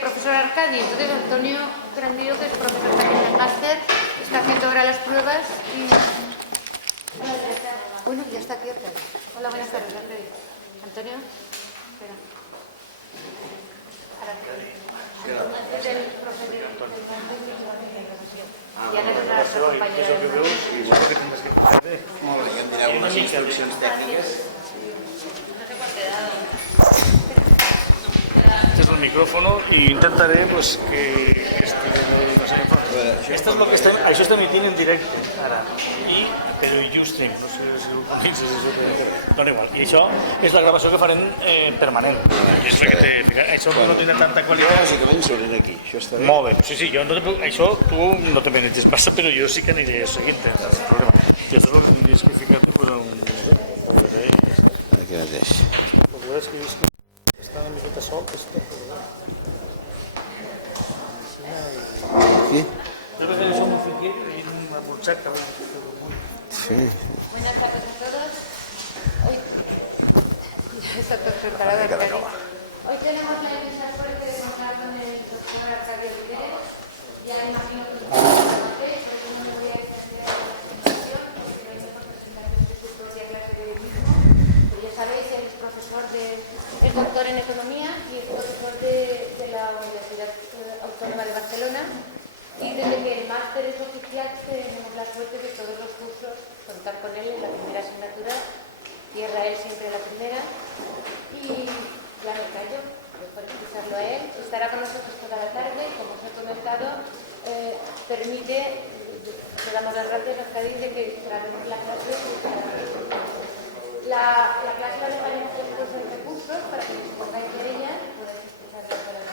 profesor Arcadi. Entonces Antonio Grandío, que es profesor también en el máster, está haciendo ahora las pruebas y... Bueno, ya está aquí Arcadi. Hola, buenas tardes, Arcadi. Antonio, espera. Es el profesor del y ara és una altra compañera del Molt bé, em direu unes instruccions tècniques. Este es el micrófono y intentaré pues que esto es lo que això està emitint en directe ara però Ustream, no sé si ho coneixes, no igual, i això és la gravació que farem permanent i és la que té, això no tindrà tanta qualitat. Jo bàsicament seré aquí, això està bé. Molt bé, sí, jo no això tu no te maneges massa, però jo sí que aniré seguint, sense problema. I això és el disc que he ficat pues, Aquí mateix. Està una miqueta sol, Aquí? Yo creo que eso no fue bien, y una bolsaca. Sí. Buenas tardes a todos. Hoy ya está todo preparado. Hoy tenemos la inmensa suerte de contar con el doctor Arcadio Villeres. Ya imagino que os conocéis, porque no me voy a extender a la presentación, porque no hay mejor presentación que su propia clase de mismo. Pero ya sabéis, él es profesor es doctor en economía y es profesor de la Universidad Autónoma de Barcelona. Y desde que el máster es oficial tenemos la suerte de todos los cursos contar con él en la primera asignatura, Israel siempre la primera, y ya me callo, mejor escucharlo a él. Estará con nosotros toda la tarde, como os he comentado, permite, le damos las gracias a Cádiz de que grabemos la clase. La clase la dejaremos después en recursos para que dispongáis de ella y podáis expresarla para la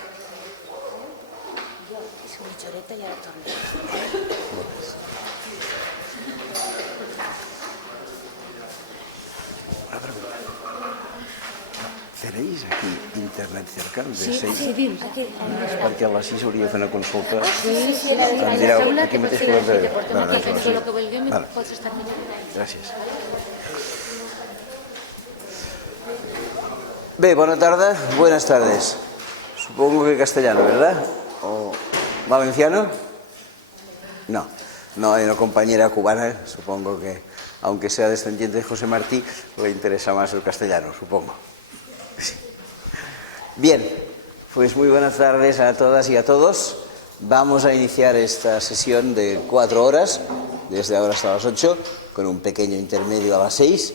es una choreta y ahora Una pregunta. ¿Tenéis aquí internet cercano de 6? Sí, aquí. Perquè a les 6 hauria de fer una consulta. Sí, Em direu, aquí mateix que ho hem de... Vale. Gràcies. Bé, bona tarda, buenas tardes. Supongo que castellano, ¿verdad? ¿O valenciano? No, no, hay una compañera cubana, supongo que, aunque sea descendiente de José Martí, le interesa más el castellano, supongo. Sí. Bien, pues muy buenas tardes a todas y a todos. Vamos a iniciar esta sesión de 4 horas, desde ahora hasta las 8, con un pequeño intermedio a las 6.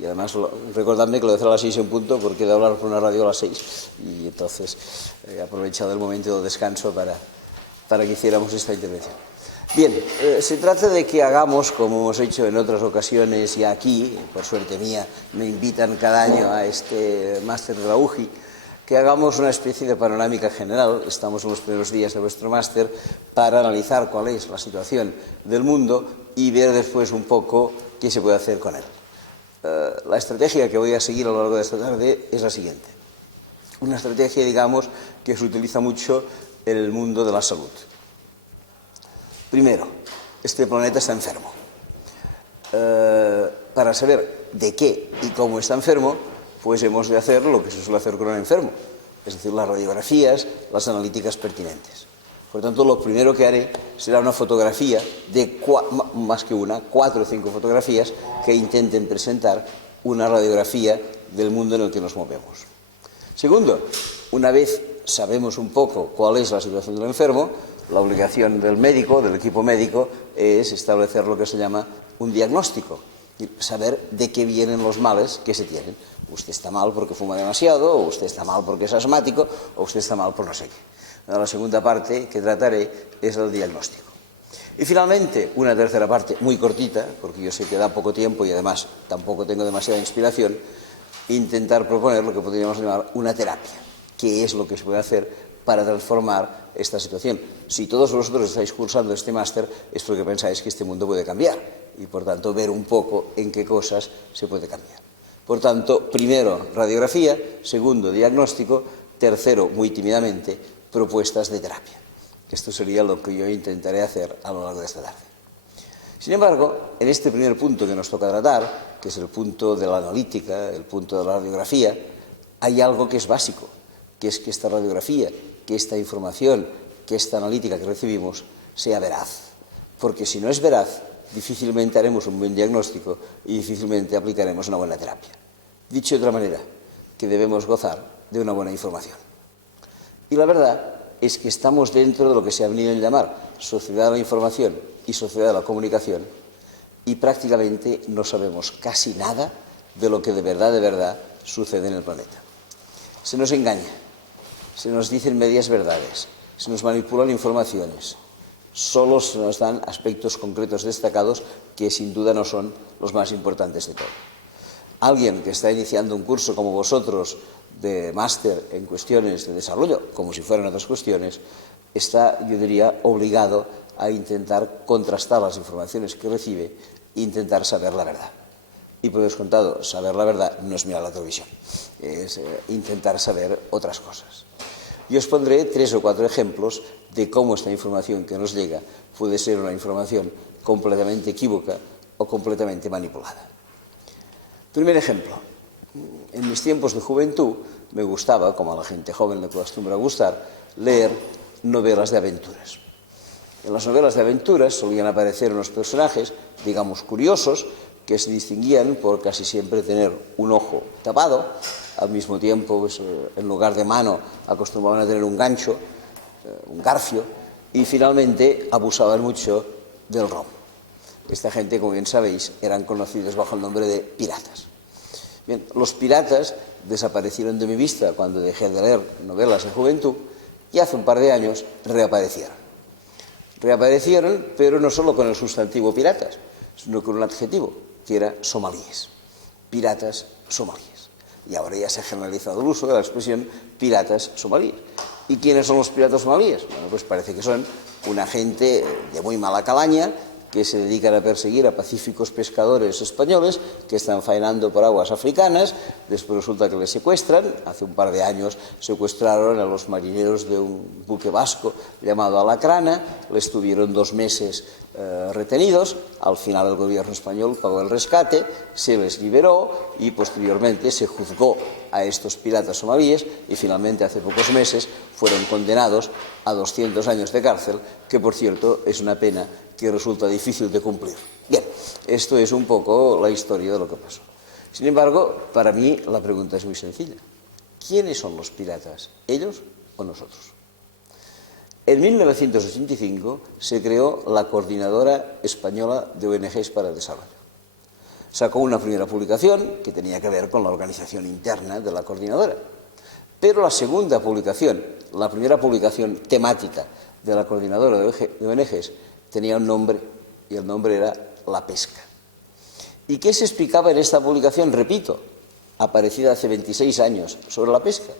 Y además, recordadme que lo de hacer a las 6 en punto, porque he de hablar por una radio a las 6. Y entonces he aprovechado el momento de descanso para que hiciéramos esta intervención. Bien, se trata de que hagamos, como hemos hecho en otras ocasiones y aquí, por suerte mía, me invitan cada año a este máster de la UJI, que hagamos una especie de panorámica general. Estamos en los primeros días de vuestro máster para analizar cuál es la situación del mundo y ver después un poco qué se puede hacer con él. La estrategia que voy a seguir a lo largo de esta tarde es la siguiente. Una estrategia, digamos, que se utiliza mucho en el mundo de la salud. Primero, este planeta está enfermo. Para saber de qué y cómo está enfermo, pues hemos de hacer lo que se suele hacer con un enfermo, es decir, las radiografías, las analíticas pertinentes. Por tanto, lo primero que haré será una fotografía de más que una, 4 o 5 fotografías que intenten presentar una radiografía del mundo en el que nos movemos. Segundo, una vez sabemos un poco cuál es la situación del enfermo, la obligación del médico, del equipo médico, es establecer lo que se llama un diagnóstico, saber de qué vienen los males que se tienen. Usted está mal porque fuma demasiado, o usted está mal porque es asmático, o usted está mal por no sé qué. La segunda parte que trataré es el diagnóstico. Y finalmente, una tercera parte muy cortita, porque yo sé que da poco tiempo y además tampoco tengo demasiada inspiración, intentar proponer lo que podríamos llamar una terapia. ¿Qué es lo que se puede hacer para transformar esta situación? Si todos vosotros estáis cursando este máster es porque pensáis que este mundo puede cambiar y por tanto ver un poco en qué cosas se puede cambiar. Por tanto, primero radiografía, segundo diagnóstico, tercero, muy tímidamente, propuestas de terapia. Esto sería lo que yo intentaré hacer a lo largo de esta tarde. Sin embargo, en este primer punto que nos toca tratar, que es el punto de la analítica, el punto de la radiografía, hay algo que es básico, que es que esta radiografía que esta información, que esta analítica que recibimos sea veraz. Porque si no es veraz, difícilmente haremos un buen diagnóstico y difícilmente aplicaremos una buena terapia. Dicho de otra manera, que debemos gozar de una buena información. Y la verdad es que estamos dentro de lo que se ha venido a llamar sociedad de la información y sociedad de la comunicación, y prácticamente no sabemos casi nada de lo que de verdad sucede en el planeta. Se nos engaña, se nos dicen medias verdades, se nos manipulan informaciones, solo se nos dan aspectos concretos destacados que sin duda no son los más importantes de todo. Alguien que está iniciando un curso como vosotros de máster en cuestiones de desarrollo, como si fueran otras cuestiones, está, yo diría, obligado a intentar contrastar las informaciones que recibe e intentar saber la verdad. Y por descontado, saber la verdad no es mirar la televisión, es intentar saber otras cosas. Yo os pondré 3 o 4 ejemplos de cómo esta información que nos llega puede ser una información completamente equívoca o completamente manipulada. Primer ejemplo. En mis tiempos de juventud me gustaba, como a la gente joven le acostumbra gustar, leer novelas de aventuras. En las novelas de aventuras solían aparecer unos personajes, digamos, curiosos, que se distinguían por casi siempre tener un ojo tapado, al mismo tiempo, pues, en lugar de mano, acostumbraban a tener un gancho, un garfio, y finalmente abusaban mucho del ron. Esta gente, como bien sabéis, eran conocidos bajo el nombre de piratas. Bien, los piratas desaparecieron de mi vista cuando dejé de leer novelas de juventud y hace un par de años reaparecieron. Reaparecieron, pero no solo con el sustantivo piratas, sino con un adjetivo, que era somalíes. Piratas somalíes. Y ahora ya se ha generalizado el uso de la expresión piratas somalíes. ¿Y quiénes son los piratas somalíes? Bueno, pues parece que son una gente de muy mala calaña que se dedican a perseguir a pacíficos pescadores españoles que están faenando por aguas africanas. Después resulta que les secuestran. Hace un par de años secuestraron a los marineros de un buque vasco llamado Alacrana. Les tuvieron 2 meses retenidos. Al final el gobierno español pagó el rescate, se les liberó y posteriormente se juzgó a estos piratas somalíes y finalmente hace pocos meses fueron condenados a 200 años de cárcel, que por cierto es una pena que resulta difícil de cumplir. Bien, esto es un poco la historia de lo que pasó. Sin embargo, para mí la pregunta es muy sencilla. ¿Quiénes son los piratas? ¿Ellos o nosotros? En 1985 se creó la Coordinadora Española de ONGs para el Desarrollo. Sacó una primera publicación que tenía que ver con la organización interna de la coordinadora. Pero la segunda publicación, la primera publicación temática de la Coordinadora de ONGs, tenía un nombre, y el nombre era La Pesca. ¿Y qué se explicaba en esta publicación? Repito, aparecida hace 26 años, sobre la pesca.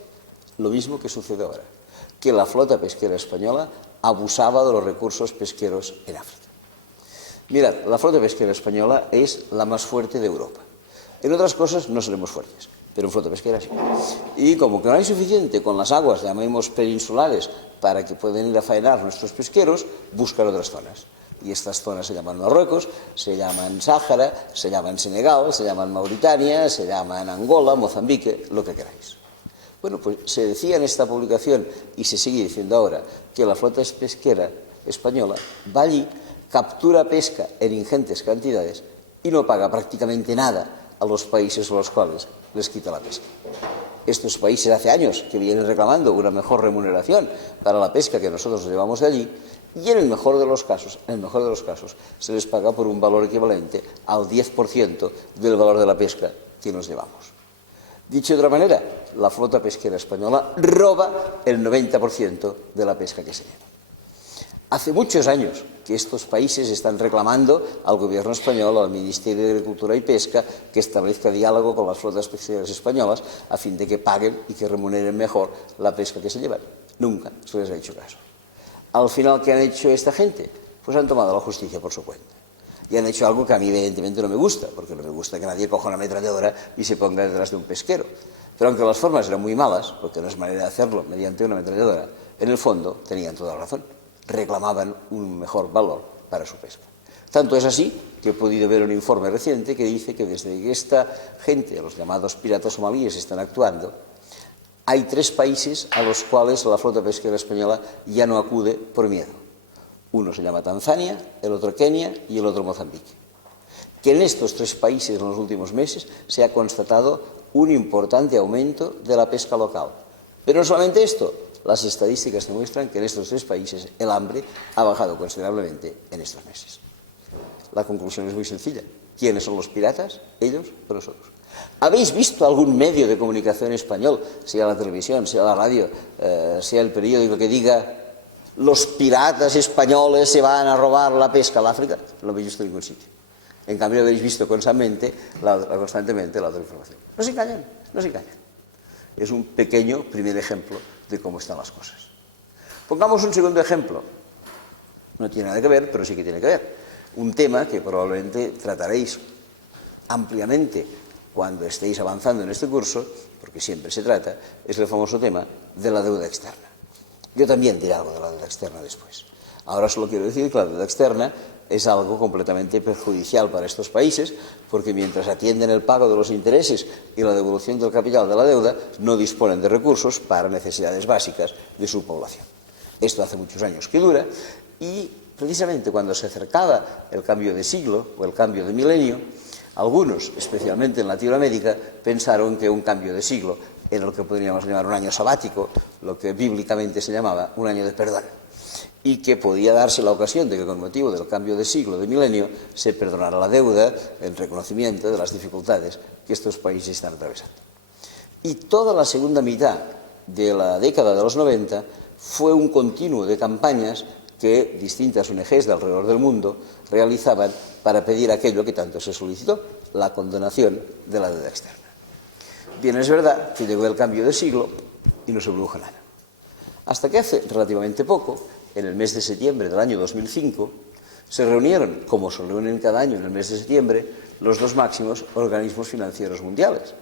Lo mismo que sucede ahora, que la flota pesquera española abusaba de los recursos pesqueros en África. Mirad, la flota pesquera española es la más fuerte de Europa. En otras cosas no seremos fuertes, pero en flota pesquera sí. Y como que no hay suficiente con las aguas, llamemos peninsulares, para que puedan ir a faenar nuestros pesqueros, buscan otras zonas. Y estas zonas se llaman Marruecos, se llaman Sáhara, se llaman Senegal, se llaman Mauritania, se llaman Angola, Mozambique, lo que queráis. Bueno, pues se decía en esta publicación, y se sigue diciendo ahora, que la flota pesquera española va allí, captura pesca en ingentes cantidades y no paga prácticamente nada a los países a los cuales les quita la pesca. Estos países hace años que vienen reclamando una mejor remuneración para la pesca que nosotros llevamos de allí, y en el mejor de los casos, se les paga por un valor equivalente al 10% del valor de la pesca que nos llevamos. Dicho de otra manera, la flota pesquera española roba el 90% de la pesca que se lleva. Hace muchos años que estos países están reclamando al gobierno español, al Ministerio de Agricultura y Pesca, que establezca diálogo con las flotas pesqueras españolas a fin de que paguen y que remuneren mejor la pesca que se llevan. Nunca se les ha hecho caso. Al final, ¿qué han hecho esta gente? Pues han tomado la justicia por su cuenta. Y han hecho algo que a mí evidentemente no me gusta, porque no me gusta que nadie coja una ametralladora y se ponga detrás de un pesquero. Pero aunque las formas eran muy malas, porque no es manera de hacerlo mediante una ametralladora, en el fondo tenían toda la razón. Reclamaban un mejor valor para su pesca. Tanto es así que he podido ver un informe reciente que dice que desde que esta gente, los llamados piratas somalíes, están actuando, Hay 3 países a los cuales la flota pesquera española ya no acude por miedo. Uno se llama Tanzania, el otro Kenia y el otro Mozambique. Que en estos 3 países en los últimos meses se ha constatado un importante aumento de la pesca local. Pero no solamente esto, las estadísticas demuestran que en estos 3 países el hambre ha bajado considerablemente en estos meses. La conclusión es muy sencilla. ¿Quiénes son los piratas? ¿Ellos o nosotros? ¿Habéis visto algún medio de comunicación español, sea la televisión, sea la radio, sea el periódico, que diga los piratas españoles se van a robar la pesca al África? No lo habéis visto en ningún sitio. En cambio, habéis visto constantemente la otra información. No se engañan, no se engañan. Es un pequeño primer ejemplo de cómo están las cosas. Pongamos un segundo ejemplo. No tiene nada que ver, pero sí que tiene que ver. Un tema que probablemente trataréis ampliamente cuando estéis avanzando en este curso, porque siempre se trata, es el famoso tema de la deuda externa. Yo también diré algo de la deuda externa después. Ahora solo quiero decir que la deuda externa es algo completamente perjudicial para estos países, porque mientras atienden el pago de los intereses y la devolución del capital de la deuda, no disponen de recursos para necesidades básicas de su población. Esto hace muchos años que dura, y precisamente cuando se acercaba el cambio de siglo o el cambio de milenio, algunos, especialmente en Latinoamérica, pensaron que un cambio de siglo era lo que podríamos llamar un año sabático, lo que bíblicamente se llamaba un año de perdón, y que podía darse la ocasión de que con motivo del cambio de siglo, de milenio, se perdonara la deuda en reconocimiento de las dificultades que estos países están atravesando. Y toda la segunda mitad de la década de los 90 fue un continuo de campañas que distintas ONGs de alrededor del mundo realizaban para pedir aquello que tanto se solicitó, la condonación de la deuda externa. Bien, es verdad que llegó el cambio de siglo y no se produjo nada. Hasta que hace relativamente poco, en el mes de septiembre del año 2005, se reunieron, como se reúnen cada año en el mes de septiembre, los 2 máximos organismos financieros mundiales.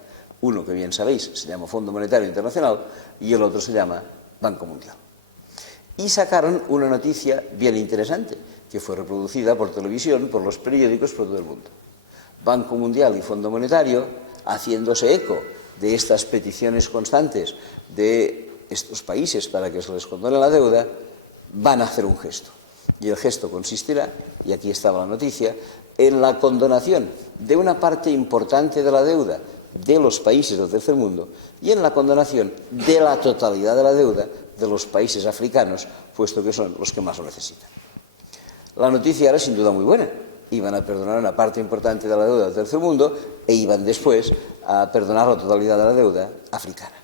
Uno, que bien sabéis, se llama Fondo Monetario Internacional y el otro se llama Banco Mundial. Y sacaron una noticia bien interesante, que fue reproducida por televisión, por los periódicos, por todo el mundo. Banco Mundial y Fondo Monetario, haciéndose eco de estas peticiones constantes de estos países para que se les condone la deuda, van a hacer un gesto. Y el gesto consistirá, y aquí estaba la noticia, en la condonación de una parte importante de la deuda de los países del tercer mundo y en la condonación de la totalidad de la deuda de los países africanos, puesto que son los que más lo necesitan. La noticia era sin duda muy buena. Iban a perdonar una parte importante de la deuda del tercer mundo e iban después a perdonar la totalidad de la deuda africana.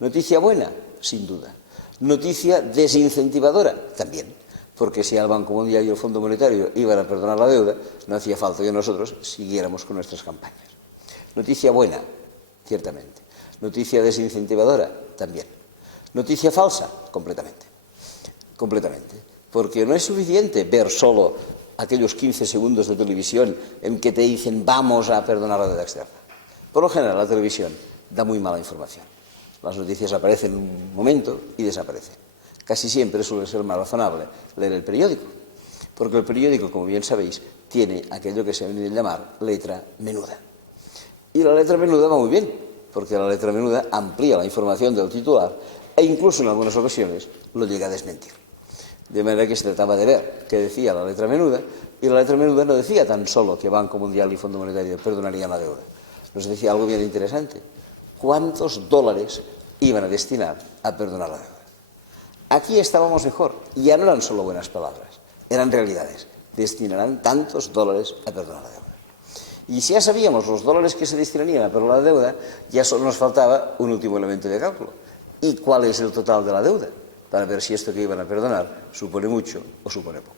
Noticia buena, sin duda. Noticia desincentivadora, también, porque si el Banco Mundial y el Fondo Monetario iban a perdonar la deuda, no hacía falta que nosotros siguiéramos con nuestras campañas. Noticia buena, ciertamente. Noticia desincentivadora, también. Noticia falsa, completamente. Completamente. Porque no es suficiente ver solo aquellos 15 segundos de televisión en que te dicen vamos a perdonar la deuda externa. Por lo general, la televisión da muy mala información. Las noticias aparecen en un momento y desaparecen. Casi siempre suele ser más razonable leer el periódico, porque el periódico, como bien sabéis, tiene aquello que se viene a llamar letra menuda. Y la letra menuda va muy bien, porque la letra menuda amplía la información del titular e incluso en algunas ocasiones lo llega a desmentir. De manera que se trataba de ver qué decía la letra menuda, y la letra menuda no decía tan solo que Banco Mundial y Fondo Monetario perdonarían la deuda. Nos decía algo bien interesante. ¿Cuántos dólares iban a destinar a perdonar la deuda? Aquí estábamos mejor. Y ya no eran solo buenas palabras, eran realidades. Destinarán tantos dólares a perdonar la deuda. Y si ya sabíamos los dólares que se destinarían a perdonar la deuda, ya solo nos faltaba un último elemento de cálculo. ¿Y cuál es el total de la deuda? Para ver si esto que iban a perdonar supone mucho o supone poco.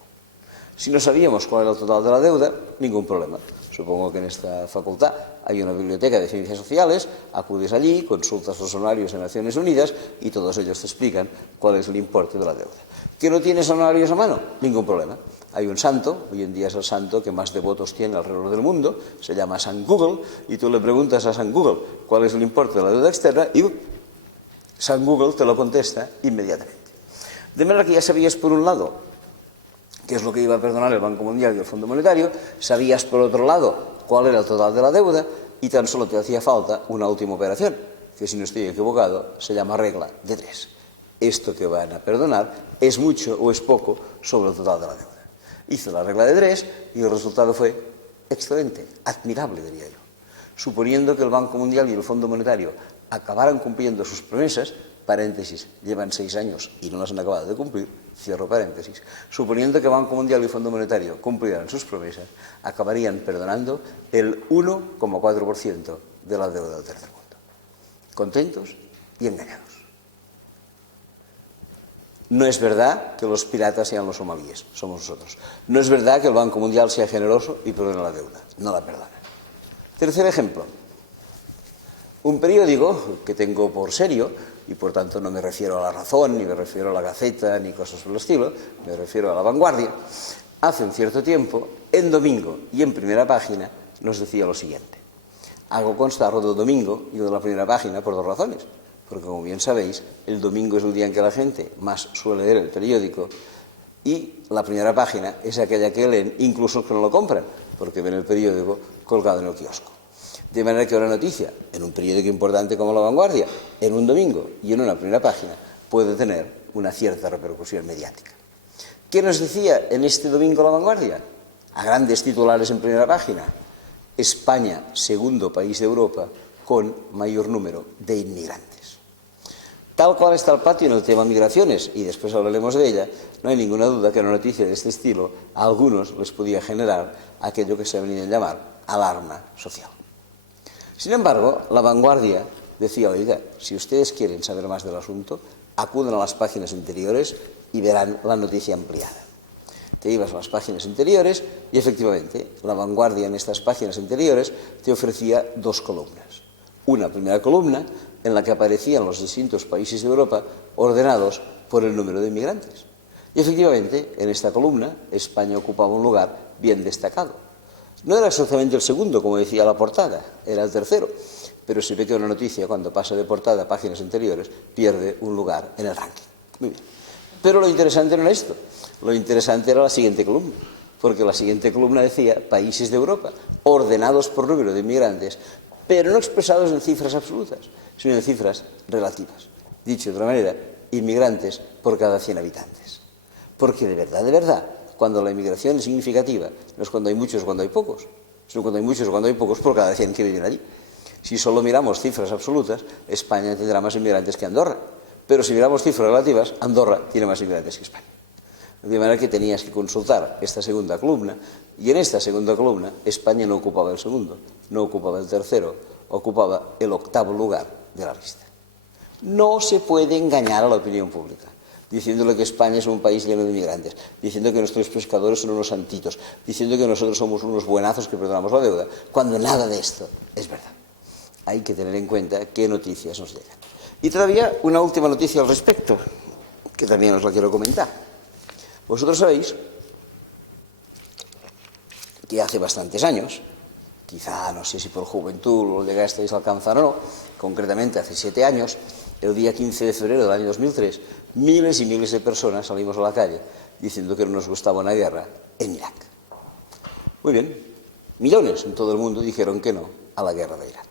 Si no sabíamos cuál era el total de la deuda, ningún problema. Supongo que en esta facultad hay una biblioteca de ciencias sociales, acudes allí, consultas los anuarios de Naciones Unidas y todos ellos te explican cuál es el importe de la deuda. ¿Que no tienes anuarios a mano? Ningún problema. Hay un santo, hoy en día es el santo que más devotos tiene alrededor del mundo, se llama San Google, y tú le preguntas a San Google cuál es el importe de la deuda externa y San Google te lo contesta inmediatamente. De manera que ya sabías por un lado qué es lo que iba a perdonar el Banco Mundial y el Fondo Monetario, sabías por otro lado cuál era el total de la deuda y tan solo te hacía falta una última operación, que si no estoy equivocado se llama regla de 3. Esto que van a perdonar es mucho o es poco sobre el total de la deuda. Hizo la regla de 3 y el resultado fue excelente, admirable, diría yo. Suponiendo que el Banco Mundial y el Fondo Monetario acabaran cumpliendo sus promesas, paréntesis, llevan 6 años y no las han acabado de cumplir, cierro paréntesis, suponiendo que el Banco Mundial y el Fondo Monetario cumplieran sus promesas, acabarían perdonando el 1,4% de la deuda del tercer mundo. Contentos y engañados. No es verdad que los piratas sean los somalíes, somos nosotros. No es verdad que el Banco Mundial sea generoso y perdone la deuda, no la perdona. Tercer ejemplo. Un periódico que tengo por serio, y por tanto no me refiero a La Razón, ni me refiero a La Gaceta, ni cosas por el estilo, me refiero a La Vanguardia, hace un cierto tiempo, en domingo y en primera página, nos decía lo siguiente. Hago constar lo del domingo y lo de la primera página por 2 razones. Porque, como bien sabéis, el domingo es el día en que la gente más suele leer el periódico y la primera página es aquella que leen incluso los que no lo compran, porque ven el periódico colgado en el kiosco. De manera que una noticia en un periódico importante como La Vanguardia, en un domingo y en una primera página, puede tener una cierta repercusión mediática. ¿Qué nos decía en este domingo La Vanguardia? A grandes titulares en primera página. España, segundo país de Europa con mayor número de inmigrantes. Tal cual está el patio en el tema migraciones, y después hablaremos de ella, no hay ninguna duda que una noticia de este estilo a algunos les podía generar aquello que se ha venido a llamar alarma social. Sin embargo, La Vanguardia decía, oiga, si ustedes quieren saber más del asunto, acudan a las páginas anteriores y verán la noticia ampliada. Te ibas a las páginas anteriores y efectivamente La Vanguardia en estas páginas anteriores te ofrecía 2 columnas. Una primera columna en la que aparecían los distintos países de Europa ordenados por el número de inmigrantes. Y efectivamente, en esta columna, España ocupaba un lugar bien destacado. No era exactamente el segundo, como decía la portada, era el tercero, pero se ve que una noticia, cuando pasa de portada a páginas anteriores, pierde un lugar en el ranking. Muy bien. Pero lo interesante no era esto, lo interesante era la siguiente columna, porque la siguiente columna decía países de Europa, ordenados por número de inmigrantes, pero no expresados en cifras absolutas, sino en cifras relativas. Dicho de otra manera, inmigrantes por cada 100 habitantes. Porque de verdad, cuando la inmigración es significativa, no es cuando hay muchos o cuando hay pocos, sino cuando hay muchos o cuando hay pocos por cada 100 que viven allí. Si solo miramos cifras absolutas, España tendrá más inmigrantes que Andorra. Pero si miramos cifras relativas, Andorra tiene más inmigrantes que España. De manera que tenías que consultar esta segunda columna, y en esta segunda columna España no ocupaba el segundo, no ocupaba el tercero, ocupaba el 8º lugar de la lista. No se puede engañar a la opinión pública, diciéndole que España es un país lleno de inmigrantes, diciendo que nuestros pescadores son unos santitos, diciendo que nosotros somos unos buenazos que perdonamos la deuda, cuando nada de esto es verdad. Hay que tener en cuenta qué noticias nos llegan. Y todavía una última noticia al respecto, que también os la quiero comentar. Vosotros sabéis que hace bastantes años, quizá no sé si por juventud lo llegasteis a alcanzar o no, concretamente hace 7 años, el día 15 de febrero del año 2003, miles y miles de personas salimos a la calle diciendo que no nos gustaba una guerra en Irak. Muy bien, millones en todo el mundo dijeron que no a la guerra de Irak.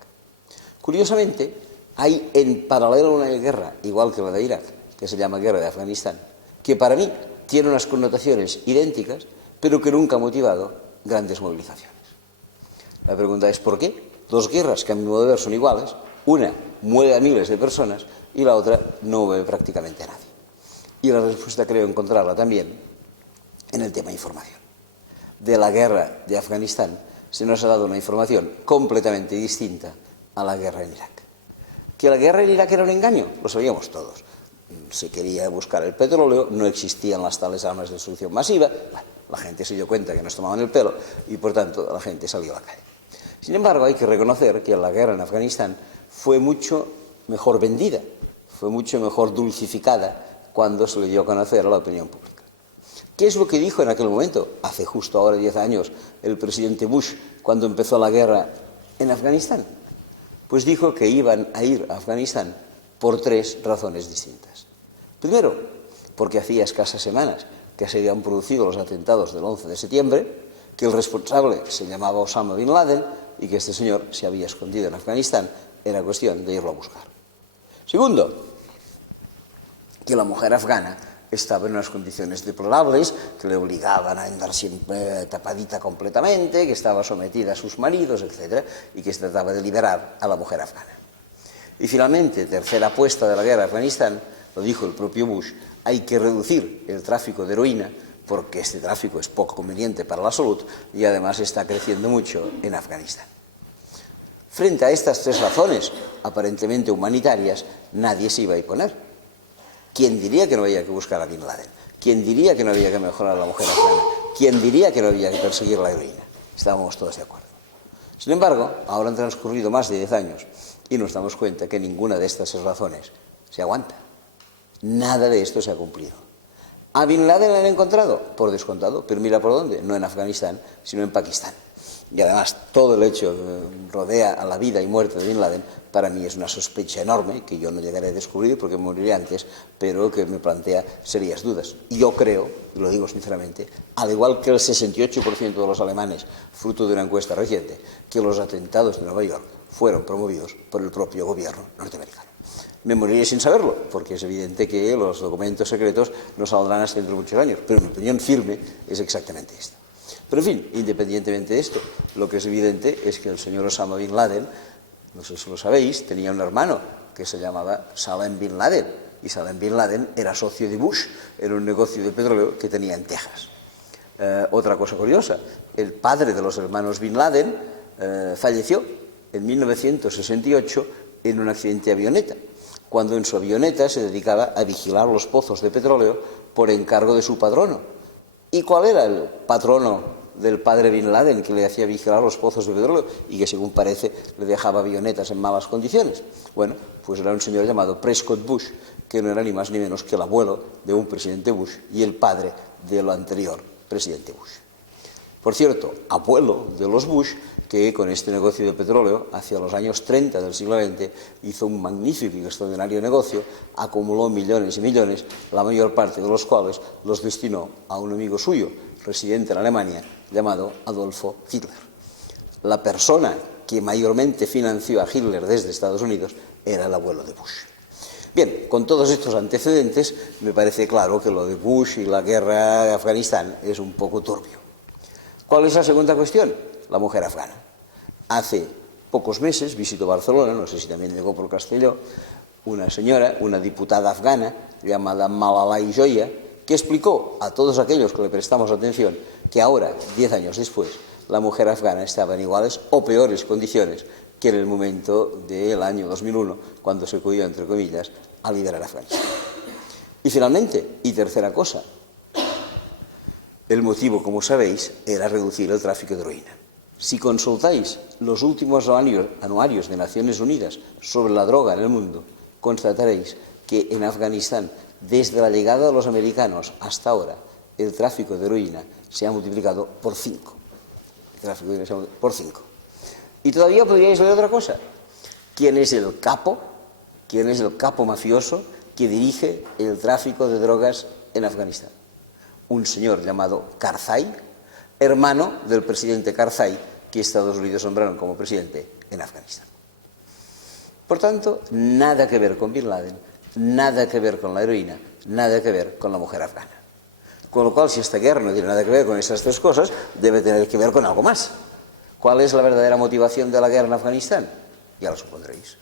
Curiosamente, hay en paralelo una guerra, igual que la de Irak, que se llama guerra de Afganistán, que para mí tiene unas connotaciones idénticas, pero que nunca ha motivado grandes movilizaciones. La pregunta es ¿por qué? 2 guerras que a mi modo de ver son iguales, una mueve a miles de personas y la otra no mueve prácticamente a nadie. Y la respuesta creo encontrarla también en el tema información. De la guerra de Afganistán se nos ha dado una información completamente distinta a la guerra en Irak. ¿Que la guerra en Irak era un engaño? Lo sabíamos todos. Se quería buscar el petróleo, no existían las tales armas de destrucción masiva. Bueno, la gente se dio cuenta que nos tomaban el pelo y, por tanto, la gente salió a la calle. Sin embargo, hay que reconocer que la guerra en Afganistán fue mucho mejor vendida, fue mucho mejor dulcificada cuando se le dio a conocer a la opinión pública. ¿Qué es lo que dijo en aquel momento, hace justo ahora 10 años, el presidente Bush cuando empezó la guerra en Afganistán? Pues dijo que iban a ir a Afganistán por 3 razones distintas. Primero, porque hacía escasas semanas que se habían producido los atentados del 11 de septiembre, que el responsable se llamaba Osama Bin Laden y que este señor se había escondido en Afganistán, era cuestión de irlo a buscar. Segundo, que la mujer afgana estaba en unas condiciones deplorables que le obligaban a andar siempre tapadita completamente, que estaba sometida a sus maridos, etc., y que se trataba de liberar a la mujer afgana. Y finalmente, tercera apuesta de la guerra de Afganistán, lo dijo el propio Bush, hay que reducir el tráfico de heroína porque este tráfico es poco conveniente para la salud y además está creciendo mucho en Afganistán. Frente a estas tres razones aparentemente humanitarias, nadie se iba a oponer. ¿Quién diría que no había que buscar a Bin Laden? ¿Quién diría que no había que mejorar a la mujer afgana? ¿Quién diría que no había que perseguir la heroína? Estábamos todos de acuerdo. Sin embargo, ahora han transcurrido más de 10 años y nos damos cuenta que ninguna de estas razones se aguanta. Nada de esto se ha cumplido. ¿A Bin Laden le han encontrado? Por descontado, pero mira por dónde, no en Afganistán, sino en Pakistán. Y además, todo el hecho que rodea a la vida y muerte de Bin Laden, para mí es una sospecha enorme, que yo no llegaré a descubrir porque moriré antes, pero que me plantea serias dudas. Y yo creo, y lo digo sinceramente, al igual que el 68% de los alemanes, fruto de una encuesta reciente, que los atentados de Nueva York fueron promovidos por el propio gobierno norteamericano. Me moriré sin saberlo, porque es evidente que los documentos secretos no saldrán hasta dentro de muchos años, pero mi opinión firme es exactamente esta. Pero en fin, independientemente de esto, lo que es evidente es que el señor Osama Bin Laden, no sé si lo sabéis, tenía un hermano que se llamaba Salem Bin Laden, y Salem Bin Laden era socio de Bush en un negocio de petróleo que tenía en Texas. Otra cosa curiosa, el padre de los hermanos Bin Laden falleció en 1968 en un accidente de avioneta, cuando en su avioneta se dedicaba a vigilar los pozos de petróleo por encargo de su patrono. ¿Y cuál era el patrono del padre Bin Laden que le hacía vigilar los pozos de petróleo y que, según parece, le dejaba avionetas en malas condiciones? Bueno, pues era un señor llamado Prescott Bush, que no era ni más ni menos que el abuelo de un presidente Bush y el padre del anterior presidente Bush. Por cierto, abuelo de los Bush, que con este negocio de petróleo, hacia los años 30 del siglo XX, hizo un magnífico y extraordinario negocio, acumuló millones y millones, la mayor parte de los cuales los destinó a un amigo suyo, residente en Alemania, llamado Adolfo Hitler. La persona que mayormente financió a Hitler desde Estados Unidos era el abuelo de Bush. Bien, con todos estos antecedentes, me parece claro que lo de Bush y la guerra de Afganistán es un poco turbio. ¿Cuál es la segunda cuestión? La mujer afgana. Hace pocos meses visitó Barcelona, no sé si también llegó por Castelló, una señora, una diputada afgana llamada Malalai Joya, que explicó a todos aquellos que le prestamos atención que ahora, 10 años después, la mujer afgana estaba en iguales o peores condiciones que en el momento del año 2001, cuando se acudió, entre comillas, a liberar a Afganistán. Y finalmente, y tercera cosa, el motivo, como sabéis, era reducir el tráfico de heroína. Si consultáis los últimos anuarios de Naciones Unidas sobre la droga en el mundo, constataréis que en Afganistán, desde la llegada de los americanos hasta ahora, el tráfico de heroína se ha multiplicado por 5. El tráfico de heroína se ha multiplicado por 5. Y todavía podríais ver otra cosa. ¿Quién es el capo? ¿Quién es el capo mafioso que dirige el tráfico de drogas en Afganistán? Un señor llamado Karzai, hermano del presidente Karzai, que Estados Unidos nombraron como presidente en Afganistán. Por tanto, nada que ver con Bin Laden, nada que ver con la heroína, nada que ver con la mujer afgana. Con lo cual, si esta guerra no tiene nada que ver con estas tres cosas, debe tener que ver con algo más. ¿Cuál es la verdadera motivación de la guerra en Afganistán? Ya lo supondréis.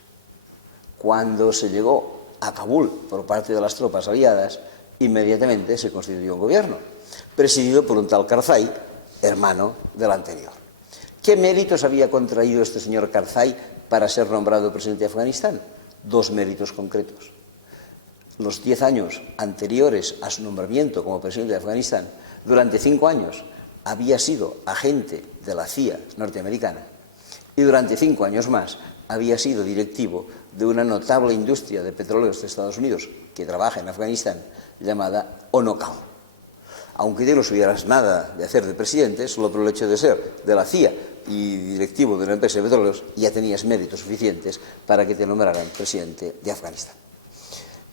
Cuando se llegó a Kabul por parte de las tropas aliadas, inmediatamente se constituyó un gobierno, presidido por un tal Karzai, hermano del anterior. ¿Qué méritos había contraído este señor Karzai para ser nombrado presidente de Afganistán? 2 méritos concretos. Los 10 años anteriores a su nombramiento como presidente de Afganistán, durante 5 años había sido agente de la CIA norteamericana y durante 5 años más había sido directivo de una notable industria de petróleos de Estados Unidos que trabaja en Afganistán, llamada ONOCAL. Aunque ya no tuvieras nada de hacer de presidente, solo por el hecho de ser de la CIA y directivo de una empresa de petróleos, ya tenías méritos suficientes para que te nombraran presidente de Afganistán.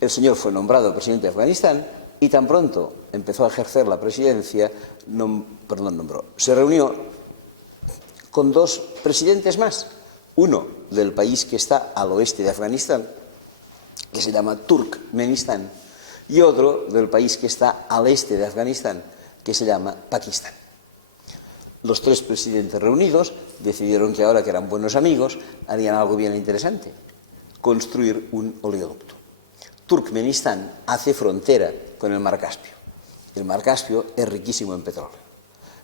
El señor fue nombrado presidente de Afganistán y tan pronto empezó a ejercer la presidencia, se reunió con 2 presidentes más, uno del país que está al oeste de Afganistán, que se llama Turkmenistán, y otro del país que está al este de Afganistán, que se llama Pakistán. Los tres presidentes reunidos decidieron que ahora que eran buenos amigos, harían algo bien interesante: construir un oleoducto. Turkmenistán hace frontera con el Mar Caspio. El Mar Caspio es riquísimo en petróleo.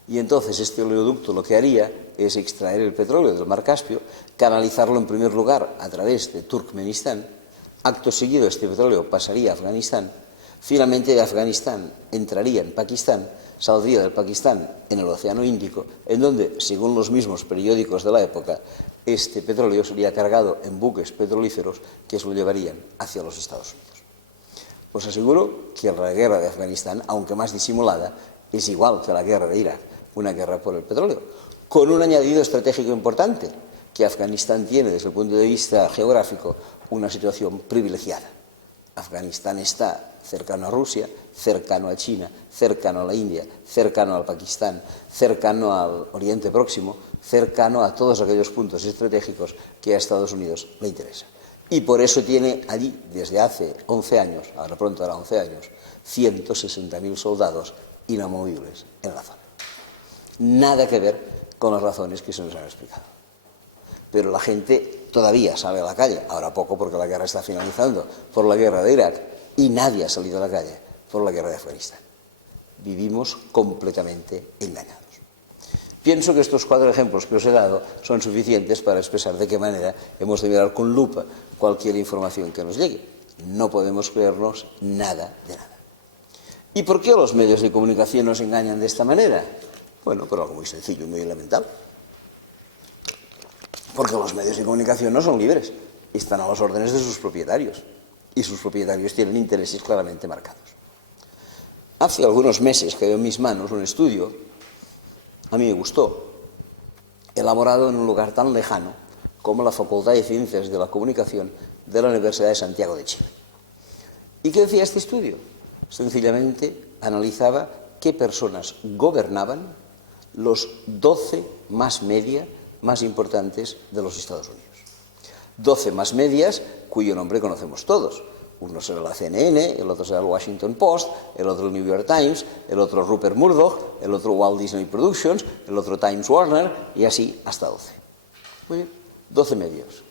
Y entonces este oleoducto lo que haría es extraer el petróleo del Mar Caspio, canalizarlo en primer lugar a través de Turkmenistán. Acto seguido este petróleo pasaría a Afganistán. Finalmente de Afganistán entraría en Pakistán, saldría del Pakistán en el Océano Índico, en donde, según los mismos periódicos de la época, este petróleo sería cargado en buques petrolíferos que se lo llevarían hacia los Estados Unidos. Os aseguro que la guerra de Afganistán, aunque más disimulada, es igual que la guerra de Irak, una guerra por el petróleo, con un añadido estratégico importante, que Afganistán tiene desde el punto de vista geográfico una situación privilegiada. Afganistán está cercano a Rusia, cercano a China, cercano a la India, cercano al Pakistán, cercano al Oriente Próximo, cercano a todos aquellos puntos estratégicos que a Estados Unidos le interesan. Y por eso tiene allí, desde hace 11 años, ahora pronto hará 11 años, 160.000 soldados inamovibles en la zona. Nada que ver con las razones que se nos han explicado. Pero la gente todavía sale a la calle, ahora poco porque la guerra está finalizando, por la guerra de Irak, y nadie ha salido a la calle por la guerra de Afganistán. Vivimos completamente engañados. Pienso que estos 4 ejemplos que os he dado son suficientes para expresar de qué manera hemos de mirar con lupa cualquier información que nos llegue. No podemos creernos nada de nada. ¿Y por qué los medios de comunicación nos engañan de esta manera? Bueno, por algo muy sencillo y muy elemental. Porque los medios de comunicación no son libres, están a las órdenes de sus propietarios, y sus propietarios tienen intereses claramente marcados. Hace algunos meses cayó en mis manos un estudio, a mí me gustó, elaborado en un lugar tan lejano como la Facultad de Ciencias de la Comunicación de la Universidad de Santiago de Chile. ¿Y qué decía este estudio? Sencillamente analizaba qué personas gobernaban los 12 más media más importantes de los Estados Unidos. 12 más medias cuyo nombre conocemos todos. Uno será la CNN, el otro será el Washington Post, el otro el New York Times, el otro Rupert Murdoch, el otro Walt Disney Productions, el otro Times Warner, y así hasta 12. Muy bien, 12 medios.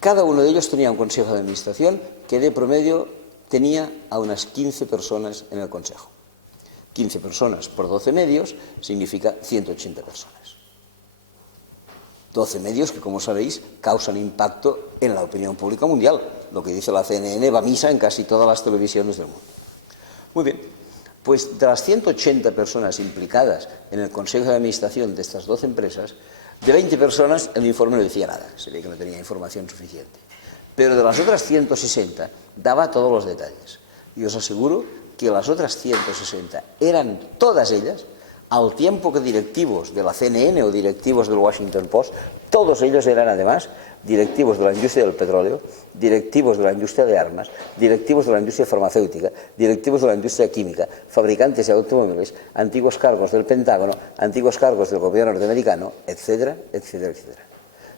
Cada uno de ellos tenía un consejo de administración que de promedio tenía a unas 15 personas en el consejo. 15 personas por 12 medios significa 180 personas. 12 medios que, como sabéis, causan impacto en la opinión pública mundial. Lo que dice la CNN va a misa en casi todas las televisiones del mundo. Muy bien, pues de las 180 personas implicadas en el consejo de administración de estas 12 empresas, de 20 personas el informe no decía nada, se ve que no tenía información suficiente. Pero de las otras 160 daba todos los detalles. Y os aseguro que las otras 160 eran todas ellas, al tiempo que directivos de la CNN o directivos del Washington Post, todos ellos eran además directivos de la industria del petróleo, directivos de la industria de armas, directivos de la industria farmacéutica, directivos de la industria química, fabricantes de automóviles, antiguos cargos del Pentágono, antiguos cargos del gobierno norteamericano, etcétera, etcétera, etcétera.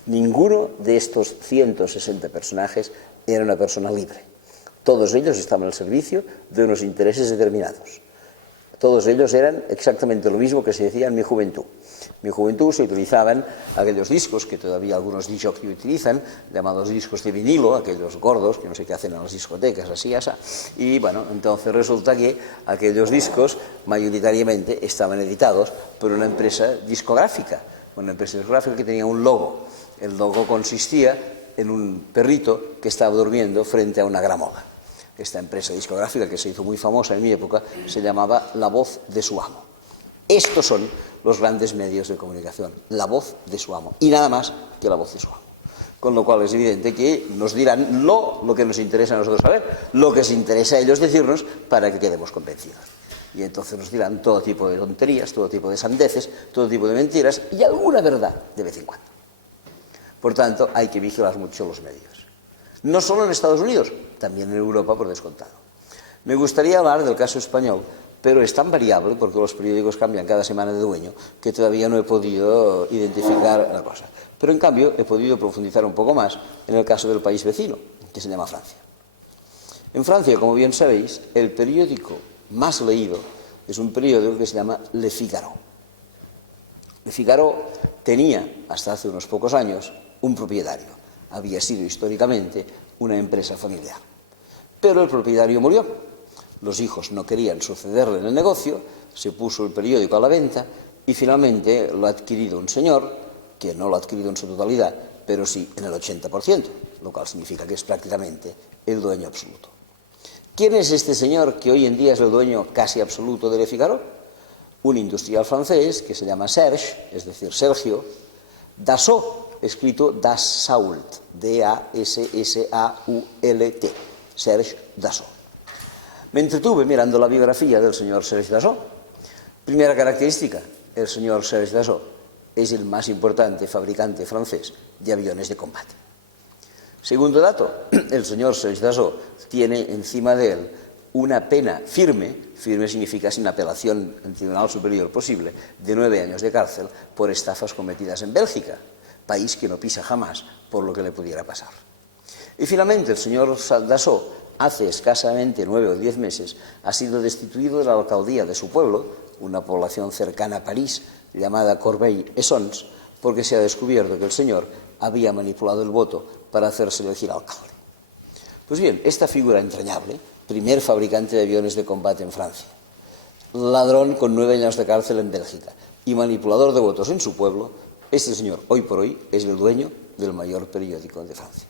Ninguno de estos 160 personajes era una persona libre. Todos ellos estaban al servicio de unos intereses determinados. Todos ellos eran exactamente lo mismo que se decía en mi juventud. En mi juventud se utilizaban aquellos discos que todavía algunos DJs utilizan, llamados discos de vinilo, aquellos gordos que no sé qué hacen en las discotecas, así, así. Y bueno, entonces resulta que aquellos discos mayoritariamente estaban editados por una empresa discográfica que tenía un logo. El logo consistía en un perrito que estaba durmiendo frente a una gramola. Esta empresa discográfica, que se hizo muy famosa en mi época, se llamaba La Voz de su Amo. Estos son los grandes medios de comunicación, la voz de su amo, y nada más que la voz de su amo. Con lo cual es evidente que nos dirán lo que nos interesa a nosotros saber, lo que les interesa a ellos decirnos para que quedemos convencidos. Y entonces nos dirán todo tipo de tonterías, todo tipo de sandeces, todo tipo de mentiras y alguna verdad de vez en cuando. Por tanto, hay que vigilar mucho los medios. No solo en Estados Unidos, también en Europa por descontado. Me gustaría hablar del caso español, pero es tan variable, porque los periódicos cambian cada semana de dueño, que todavía no he podido identificar la cosa. Pero en cambio he podido profundizar un poco más en el caso del país vecino, que se llama Francia. En Francia, como bien sabéis, el periódico más leído es un periódico que se llama Le Figaro. Le Figaro tenía, hasta hace unos pocos años, un propietario. Había sido históricamente una empresa familiar. Pero el propietario murió. Los hijos no querían sucederle en el negocio, se puso el periódico a la venta y finalmente lo ha adquirido un señor que no lo ha adquirido en su totalidad, pero sí en el 80%, lo cual significa que es prácticamente el dueño absoluto. ¿Quién es este señor que hoy en día es el dueño casi absoluto de Le Figaro? Un industrial francés que se llama Serge, es decir, Sergio, Dassault, escrito Dassault, D-A-S-S-A-U-L-T, Serge Dassault. Me entretuve mirando la biografía del señor Serge Dassault. Primera característica, el señor Serge Dassault es el más importante fabricante francés de aviones de combate. Segundo dato, el señor Serge Dassault tiene encima de él una pena firme, firme significa sin apelación en tribunal superior posible, de 9 años de cárcel por estafas cometidas en Bélgica, país que no pisa jamás por lo que le pudiera pasar. Y finalmente el señor Dassault, hace escasamente 9 o 10 meses, ha sido destituido de la alcaldía de su pueblo, una población cercana a París, llamada Corbeil-Essonnes, porque se ha descubierto que el señor había manipulado el voto para hacerse elegir alcalde. Pues bien, esta figura entrañable, primer fabricante de aviones de combate en Francia, ladrón con 9 años de cárcel en Bélgica y manipulador de votos en su pueblo, este señor hoy por hoy es el dueño del mayor periódico de Francia.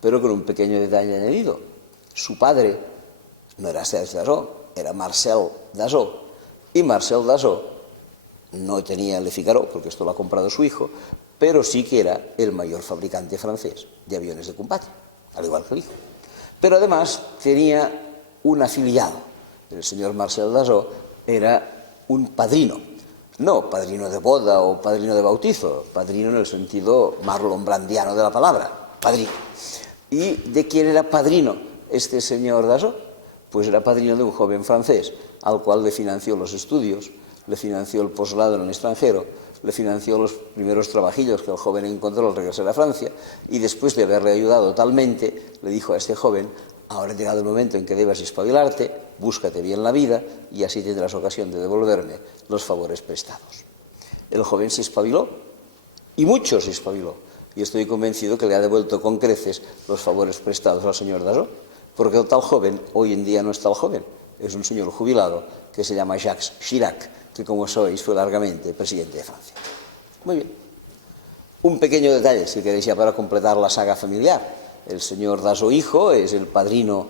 Pero con un pequeño detalle añadido. Su padre no era Serge Dassault, era Marcel Dassault. Y Marcel Dassault no tenía Le Figaro, porque esto lo ha comprado su hijo, pero sí que era el mayor fabricante francés de aviones de combate, al igual que el hijo. Pero además tenía un afiliado. El señor Marcel Dassault era un padrino. No padrino de boda o padrino de bautizo, padrino en el sentido marlon-brandiano de la palabra, padrino. ¿Y de quién era padrino este señor Dassault? Pues era padrino de un joven francés, al cual le financió los estudios, le financió el posgrado en el extranjero, le financió los primeros trabajillos que el joven encontró al regresar a Francia, y después de haberle ayudado totalmente, le dijo a este joven: ahora ha llegado el momento en que debas espabilarte, búscate bien la vida y así tendrás ocasión de devolverme los favores prestados. El joven se espabiló, y mucho se espabiló, y estoy convencido que le ha devuelto con creces los favores prestados al señor Dassault, porque el tal joven hoy en día no es tal joven, es un señor jubilado que se llama Jacques Chirac, que como sabéis fue largamente presidente de Francia. Muy bien. Un pequeño detalle, si queréis, ya para completar la saga familiar. El señor Dassault hijo es el padrino,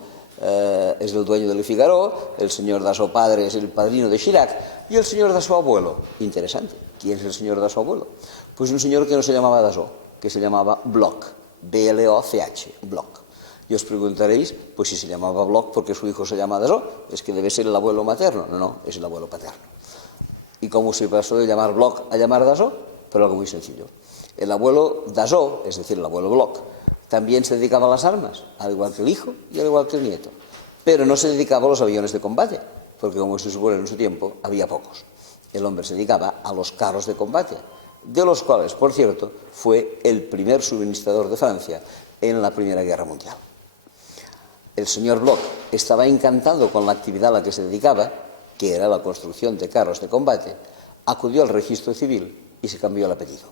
es el dueño de Le Figaro, el señor Dassault padre es el padrino de Chirac, y el señor Dassault abuelo. Interesante. ¿Quién es el señor Dassault abuelo? Pues un señor que no se llamaba Dassault, que se llamaba Bloch, B-L-O-C-H, Bloch. Y os preguntaréis, pues si se llamaba Bloch, ¿por qué su hijo se llama Dassault? ¿Es que debe ser el abuelo materno? No, no, es el abuelo paterno. ¿Y cómo se pasó de llamar Bloch a llamar Dassault? Pero algo muy sencillo. El abuelo Dassault, es decir, el abuelo Bloch, también se dedicaba a las armas, al igual que el hijo y al igual que el nieto. Pero no se dedicaba a los aviones de combate, porque como se supone en su tiempo, había pocos. El hombre se dedicaba a los carros de combate, de los cuales, por cierto, fue el primer suministrador de Francia en la Primera Guerra Mundial. El señor Bloch estaba encantado con la actividad a la que se dedicaba, que era la construcción de carros de combate, acudió al registro civil y se cambió el apellido.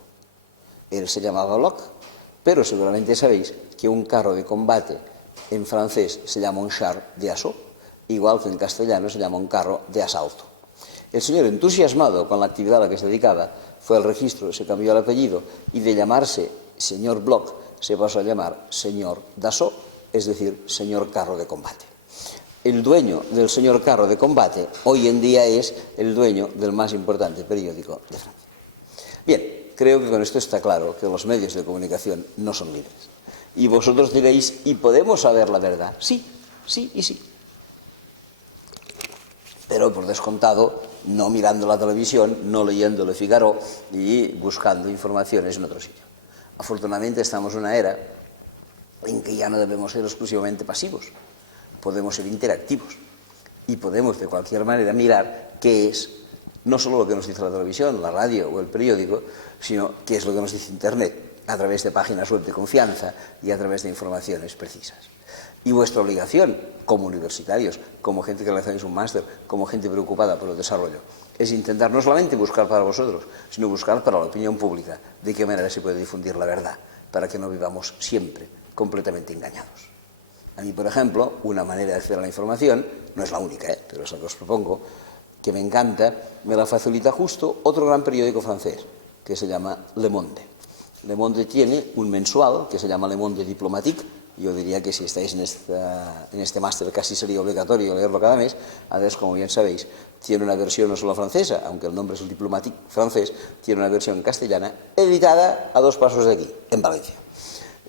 Él se llamaba Bloch, pero seguramente sabéis que un carro de combate en francés se llama un char d'assaut, igual que en castellano se llama un carro de asalto. El señor, entusiasmado con la actividad a la que se dedicaba, fue al registro, se cambió el apellido y de llamarse señor Bloch se pasó a llamar señor Dassault, es decir, señor carro de combate. El dueño del señor carro de combate hoy en día es el dueño del más importante periódico de Francia. Bien, creo que con esto está claro que los medios de comunicación no son libres. Y vosotros diréis, ¿y podemos saber la verdad? Sí, sí y sí. Pero por descontado, no mirando la televisión, no leyendo Le Figaro y buscando informaciones en otro sitio. Afortunadamente estamos en una era en que ya no debemos ser exclusivamente pasivos. Podemos ser interactivos y podemos de cualquier manera mirar qué es no solo lo que nos dice la televisión, la radio o el periódico, sino qué es lo que nos dice Internet. a través de páginas web de confianza y a través de informaciones precisas. Y vuestra obligación, como universitarios, como gente que realizáis un máster, como gente preocupada por el desarrollo, es intentar no solamente buscar para vosotros, sino buscar para la opinión pública de qué manera se puede difundir la verdad, para que no vivamos siempre completamente engañados. A mí, por ejemplo, una manera de acceder a la información, no es la única, pero es la que os propongo, que me encanta, me la facilita justo otro gran periódico francés, que se llama Le Monde. Le Monde tiene un mensual que se llama Le Monde Diplomatique. Yo diría que si estáis en este máster casi sería obligatorio leerlo cada mes. Además, como bien sabéis, tiene una versión no solo francesa, aunque el nombre es el Diplomatique francés, tiene una versión castellana editada a 2 pasos de aquí, en Valencia.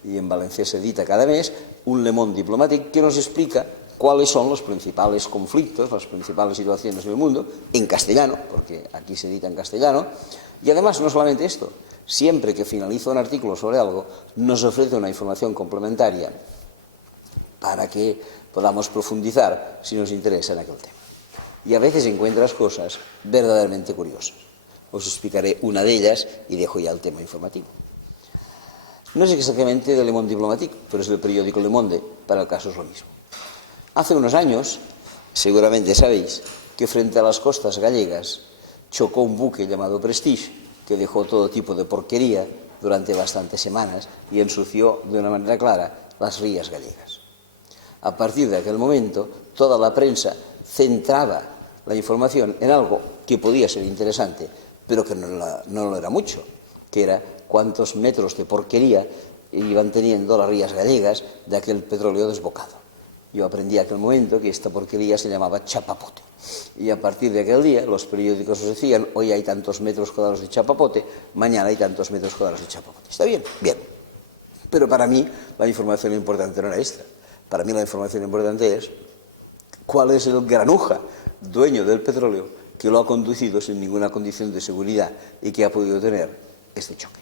Y en Valencia se edita cada mes un Le Monde Diplomatique que nos explica cuáles son los principales conflictos, las principales situaciones del mundo, en castellano, porque aquí se edita en castellano. Y además, no solamente esto, siempre que finaliza un artículo sobre algo, nos ofrece una información complementaria para que podamos profundizar si nos interesa en aquel tema. Y a veces encuentras cosas verdaderamente curiosas. Os explicaré una de ellas y dejo ya el tema informativo. No es exactamente de Le Monde Diplomatique, pero es del periódico Le Monde, para el caso es lo mismo. Hace unos años, seguramente sabéis, que frente a las costas gallegas chocó un buque llamado Prestige, que dejó todo tipo de porquería durante bastantes semanas y ensució de una manera clara las rías gallegas. A partir de aquel momento, toda la prensa centraba la información en algo que podía ser interesante, pero que no lo era mucho, que era cuántos metros de porquería iban teniendo las rías gallegas de aquel petróleo desbocado. Yo aprendí en aquel momento que esta porquería se llamaba chapapote. Y a partir de aquel día los periódicos os decían: hoy hay tantos metros cuadrados de chapapote, mañana hay tantos metros cuadrados de chapapote. ¿Está bien? Bien. Pero para mí la información importante no era esta. Para mí la información importante es cuál es el granuja dueño del petróleo que lo ha conducido sin ninguna condición de seguridad y que ha podido tener este choque.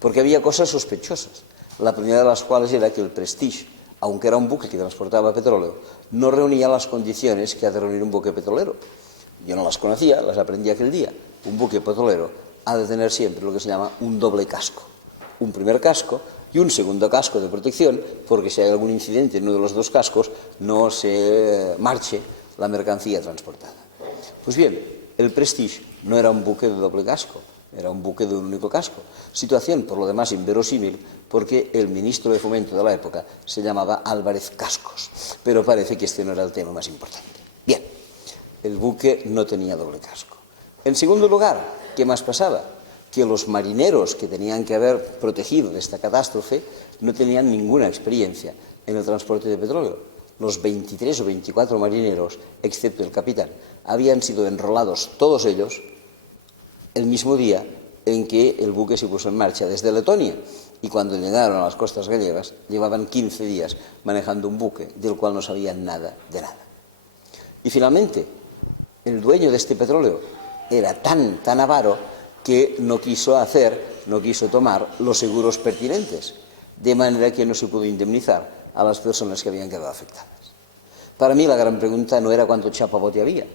Porque había cosas sospechosas. La primera de las cuales era que el Prestige, aunque era un buque que transportaba petróleo, no reunía las condiciones que ha de reunir un buque petrolero. Yo no las conocía, las aprendí aquel día. Un buque petrolero ha de tener siempre lo que se llama un doble casco. Un primer casco y un segundo casco de protección, porque si hay algún incidente en uno de los 2 cascos, no se marche la mercancía transportada. Pues bien, el Prestige no era un buque de doble casco, era un buque de un único casco. Situación, por lo demás, inverosímil, porque el ministro de Fomento de la época se llamaba Álvarez Cascos. Pero parece que este no era el tema más importante. Bien, el buque no tenía doble casco. En segundo lugar, ¿qué más pasaba? Que los marineros que tenían que haber protegido de esta catástrofe no tenían ninguna experiencia en el transporte de petróleo. Los 23 o 24 marineros, excepto el capitán, habían sido enrolados todos ellos el mismo día en que el buque se puso en marcha desde Letonia, y cuando llegaron a las costas gallegas llevaban 15 días manejando un buque del cual no sabían nada de nada. Y finalmente, el dueño de este petróleo era tan avaro que no quiso tomar los seguros pertinentes, de manera que no se pudo indemnizar a las personas que habían quedado afectadas. Para mí la gran pregunta no era cuánto chapapote había,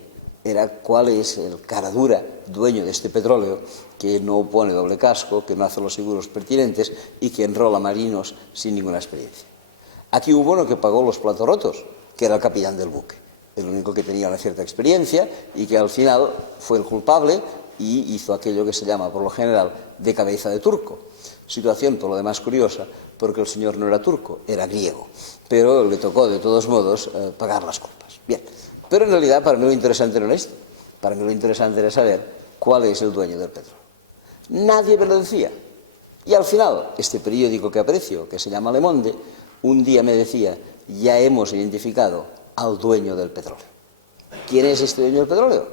era cuál es el caradura dueño de este petróleo que no pone doble casco, que no hace los seguros pertinentes y que enrola marinos sin ninguna experiencia. Aquí hubo uno que pagó los platos rotos, que era el capitán del buque, el único que tenía una cierta experiencia y que al final fue el culpable y hizo aquello que se llama, por lo general, de cabeza de turco. Situación, por lo demás, curiosa, porque el señor no era turco, era griego, pero le tocó, de todos modos, pagar las culpas. Bien, pero en realidad para mí lo interesante no era esto. Para mí lo interesante era saber cuál es el dueño del petróleo. Nadie me lo decía. Y al final, este periódico que aprecio, que se llama Le Monde, un día me decía: ya hemos identificado al dueño del petróleo. ¿Quién es este dueño del petróleo?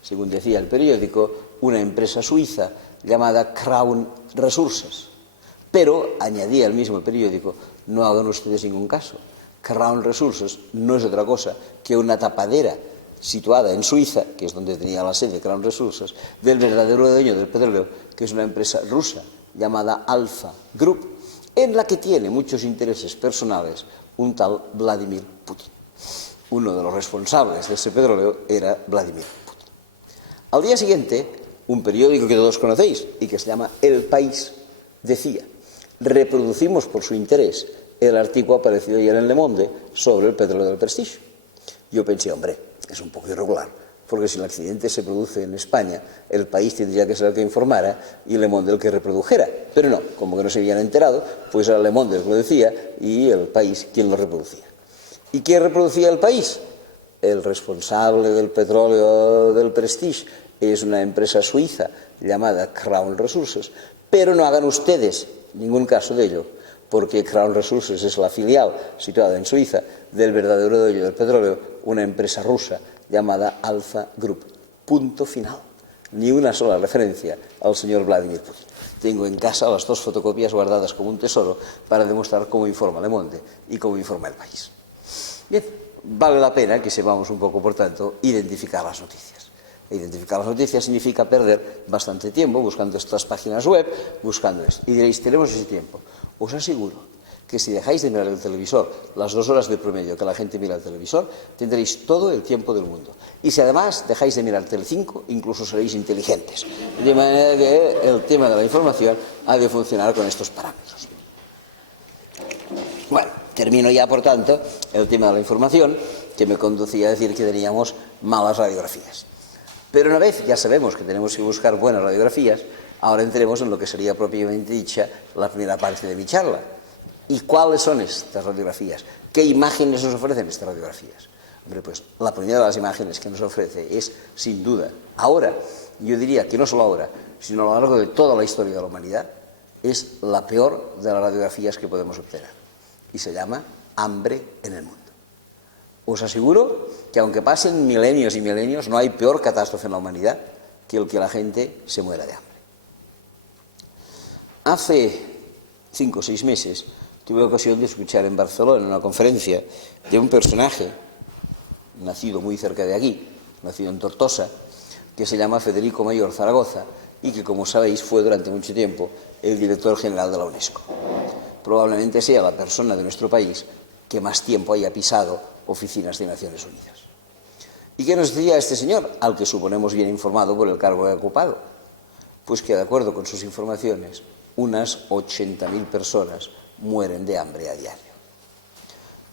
Según decía el periódico, una empresa suiza llamada Crown Resources. Pero, añadía el mismo periódico, no hagan ustedes ningún caso. Crown Resources no es otra cosa que una tapadera situada en Suiza, que es donde tenía la sede Crown Resources, del verdadero dueño del petróleo, que es una empresa rusa llamada Alfa Group, en la que tiene muchos intereses personales un tal Vladimir Putin. Uno de los responsables de ese petróleo era Vladimir Putin. Al día siguiente, un periódico que todos conocéis y que se llama El País decía: reproducimos por su interés el artículo aparecido ayer en Le Monde sobre el petróleo del Prestige. Yo pensé, hombre, es un poco irregular, porque si el accidente se produce en España, el país tendría que ser el que informara y Le Monde el que reprodujera. Pero no, como que no se habían enterado, pues era Le Monde el que lo decía y el país quien lo reproducía. ¿Y quién reproducía el país? El responsable del petróleo del Prestige es una empresa suiza llamada Crown Resources, pero no hagan ustedes ningún caso de ello, porque Crown Resources es la filial situada en Suiza del verdadero dueño del petróleo, una empresa rusa llamada Alfa Group. Punto final. Ni una sola referencia al señor Vladimir Putin. Tengo en casa las 2 fotocopias guardadas como un tesoro para demostrar cómo informa Le Monde y cómo informa el país. Bien, vale la pena que sepamos un poco, por tanto, identificar las noticias. Identificar las noticias significa perder bastante tiempo buscando estas páginas web, buscando esto. Y diréis, tenemos ese tiempo. Os aseguro que si dejáis de mirar el televisor las 2 horas de promedio que la gente mira el televisor, tendréis todo el tiempo del mundo. Y si además dejáis de mirar Telecinco, incluso seréis inteligentes. De manera que el tema de la información ha de funcionar con estos parámetros. Bueno, termino ya, por tanto, el tema de la información, que me conducía a decir que teníamos malas radiografías. Pero una vez ya sabemos que tenemos que buscar buenas radiografías, ahora entremos en lo que sería propiamente dicha la primera parte de mi charla. ¿Y cuáles son estas radiografías? ¿Qué imágenes nos ofrecen estas radiografías? Hombre, pues la primera de las imágenes que nos ofrece es, sin duda, ahora, yo diría que no solo ahora, sino a lo largo de toda la historia de la humanidad, es la peor de las radiografías que podemos obtener. Y se llama hambre en el mundo. Os aseguro que aunque pasen milenios y milenios, no hay peor catástrofe en la humanidad que el que la gente se muera de hambre. Hace 5 o 6 meses tuve ocasión de escuchar en Barcelona una conferencia de un personaje nacido muy cerca de aquí, nacido en Tortosa, que se llama Federico Mayor Zaragoza y que, como sabéis, fue durante mucho tiempo el director general de la UNESCO. Probablemente sea la persona de nuestro país que más tiempo haya pisado oficinas de Naciones Unidas. ¿Y qué nos decía este señor, al que suponemos bien informado por el cargo que ha ocupado? Pues que, de acuerdo con sus informaciones, unas 80.000 personas mueren de hambre a diario.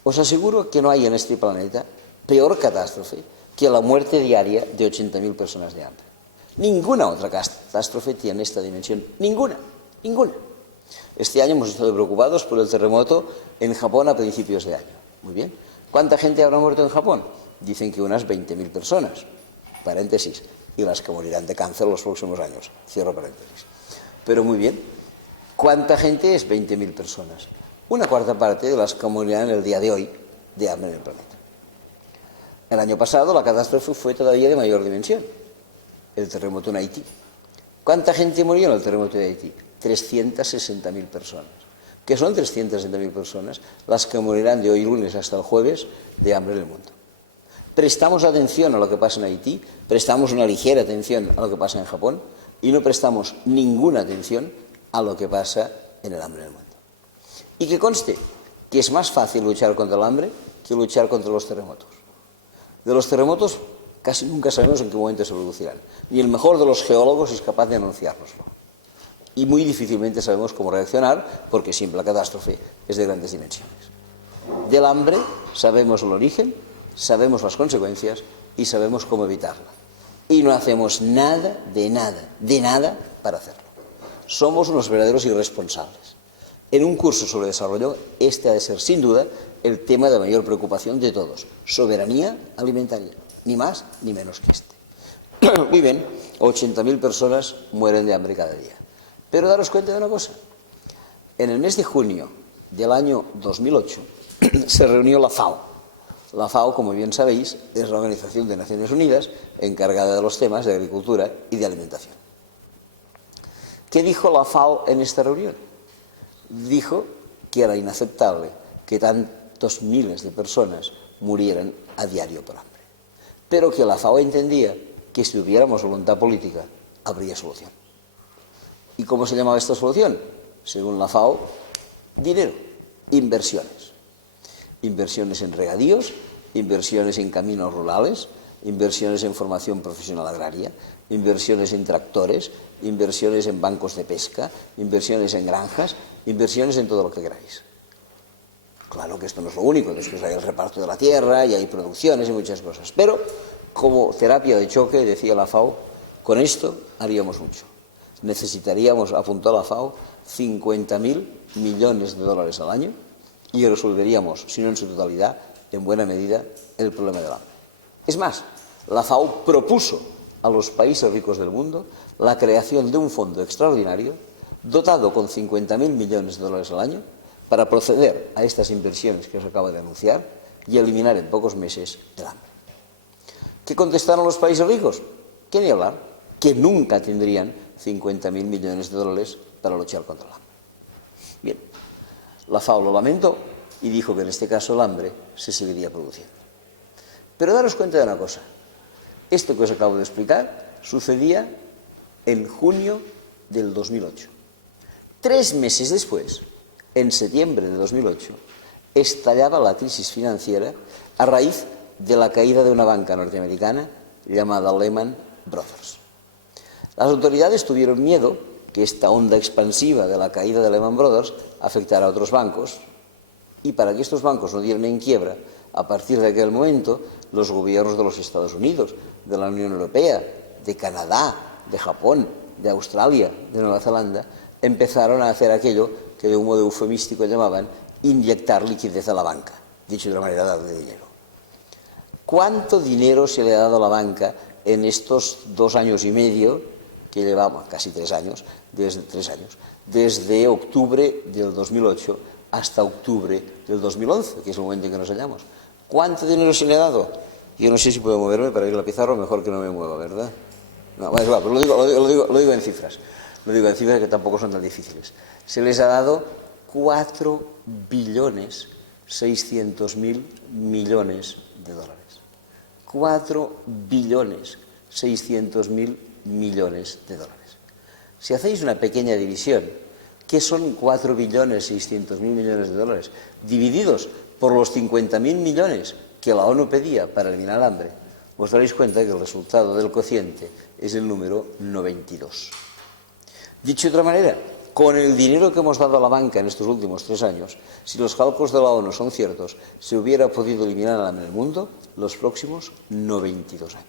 Os aseguro que no hay en este planeta peor catástrofe que la muerte diaria de 80.000 personas de hambre. Ninguna otra catástrofe tiene esta dimensión. Ninguna. Este año hemos estado preocupados por el terremoto en Japón a principios de año. Muy bien. ¿Cuánta gente habrá muerto en Japón? Dicen que unas 20.000 personas. Paréntesis. Y las que morirán de cáncer los próximos años. Cierro paréntesis. Pero muy bien. ¿Cuánta gente es 20.000 personas? Una cuarta parte de las que morirán el día de hoy de hambre en el planeta. El año pasado la catástrofe fue todavía de mayor dimensión. El terremoto en Haití. ¿Cuánta gente murió en el terremoto de Haití? 360.000 personas. ¿Qué son 360.000 personas? Las que morirán de hoy lunes hasta el jueves de hambre en el mundo. Prestamos atención a lo que pasa en Haití, prestamos una ligera atención a lo que pasa en Japón y no prestamos ninguna atención a lo que pasa en el hambre en el mundo. Y que conste que es más fácil luchar contra el hambre que luchar contra los terremotos. De los terremotos casi nunca sabemos en qué momento se producirán. Ni el mejor de los geólogos es capaz de anunciárnoslo. Y muy difícilmente sabemos cómo reaccionar, porque siempre la catástrofe es de grandes dimensiones. Del hambre sabemos el origen, sabemos las consecuencias y sabemos cómo evitarla. Y no hacemos nada para hacerlo. Somos unos verdaderos irresponsables. En un curso sobre desarrollo, este ha de ser, sin duda, el tema de mayor preocupación de todos. Soberanía alimentaria. Ni más ni menos que este. Muy bien, 80.000 personas mueren de hambre cada día. Pero daros cuenta de una cosa. En el mes de junio del año 2008 se reunió la FAO. La FAO, como bien sabéis, es la Organización de Naciones Unidas encargada de los temas de agricultura y de alimentación. ¿Qué dijo la FAO en esta reunión? Dijo que era inaceptable que tantos miles de personas murieran a diario por hambre. Pero que la FAO entendía que si tuviéramos voluntad política, habría solución. ¿Y cómo se llamaba esta solución? Según la FAO, dinero, inversiones. Inversiones en regadíos, inversiones en caminos rurales, inversiones en formación profesional agraria, inversiones en tractores, inversiones en bancos de pesca, inversiones en granjas, inversiones en todo lo que queráis. Claro que esto no es lo único, después hay el reparto de la tierra y hay producciones y muchas cosas. Pero como terapia de choque, decía la FAO, con esto haríamos mucho. Necesitaríamos, apuntó la FAO, 50.000 millones de dólares al año y resolveríamos, si no en su totalidad, en buena medida, el problema del hambre. Es más, la FAO propuso a los países ricos del mundo la creación de un fondo extraordinario dotado con 50.000 millones de dólares al año para proceder a estas inversiones que os acabo de anunciar y eliminar en pocos meses el hambre. ¿Qué contestaron los países ricos? Que ni hablar, que nunca tendrían 50.000 millones de dólares para luchar contra el hambre. Bien, la FAO lo lamentó y dijo que en este caso el hambre se seguiría produciendo. Pero daros cuenta de una cosa, esto que os acabo de explicar sucedía en junio del 2008. 3 meses después, en septiembre de 2008, estallaba la crisis financiera a raíz de la caída de una banca norteamericana llamada Lehman Brothers. Las autoridades tuvieron miedo que esta onda expansiva de la caída de Lehman Brothers afectara a otros bancos y para que estos bancos no dieran en quiebra, a partir de aquel momento, los gobiernos de los Estados Unidos, de la Unión Europea, de Canadá, de Japón, de Australia, de Nueva Zelanda, empezaron a hacer aquello que de un modo eufemístico llamaban inyectar liquidez a la banca, dicho de otra manera, darle dinero. ¿Cuánto dinero se le ha dado a la banca en estos 2 años y medio, que llevamos casi 3 años, desde octubre del 2008 hasta octubre del 2011, que es el momento en que nos hallamos? ¿Cuánto dinero se le ha dado? Yo no sé si puedo moverme para ir a la pizarra, mejor que no me mueva, ¿verdad? No, bueno, pero lo digo en cifras. Lo digo en cifras que tampoco son tan difíciles. Se les ha dado 4.600.000 millones de dólares. 4.600.000 millones de dólares. Si hacéis una pequeña división, ¿qué son 4.600.000 millones de dólares? Divididos por los 50.000 millones que la ONU pedía para eliminar el hambre, os daréis cuenta que el resultado del cociente es el número 92. Dicho de otra manera, con el dinero que hemos dado a la banca en estos últimos 3 años, si los cálculos de la ONU son ciertos, se hubiera podido eliminar el hambre en el mundo los próximos 92 años.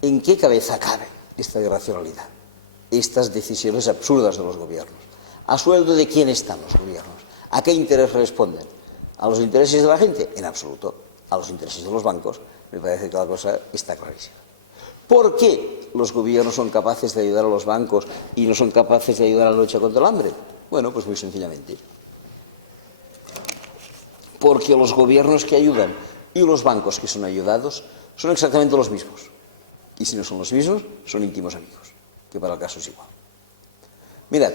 ¿En qué cabeza cabe esta irracionalidad? Estas decisiones absurdas de los gobiernos. ¿A sueldo de quién están los gobiernos? ¿A qué interés responden? ¿A los intereses de la gente? En absoluto. A los intereses de los bancos. Me parece que la cosa está clarísima. ¿Por qué los gobiernos son capaces de ayudar a los bancos y no son capaces de ayudar a la lucha contra el hambre? Bueno, pues muy sencillamente. Porque los gobiernos que ayudan y los bancos que son ayudados son exactamente los mismos. Y si no son los mismos, son íntimos amigos, que para el caso es igual. Mirad,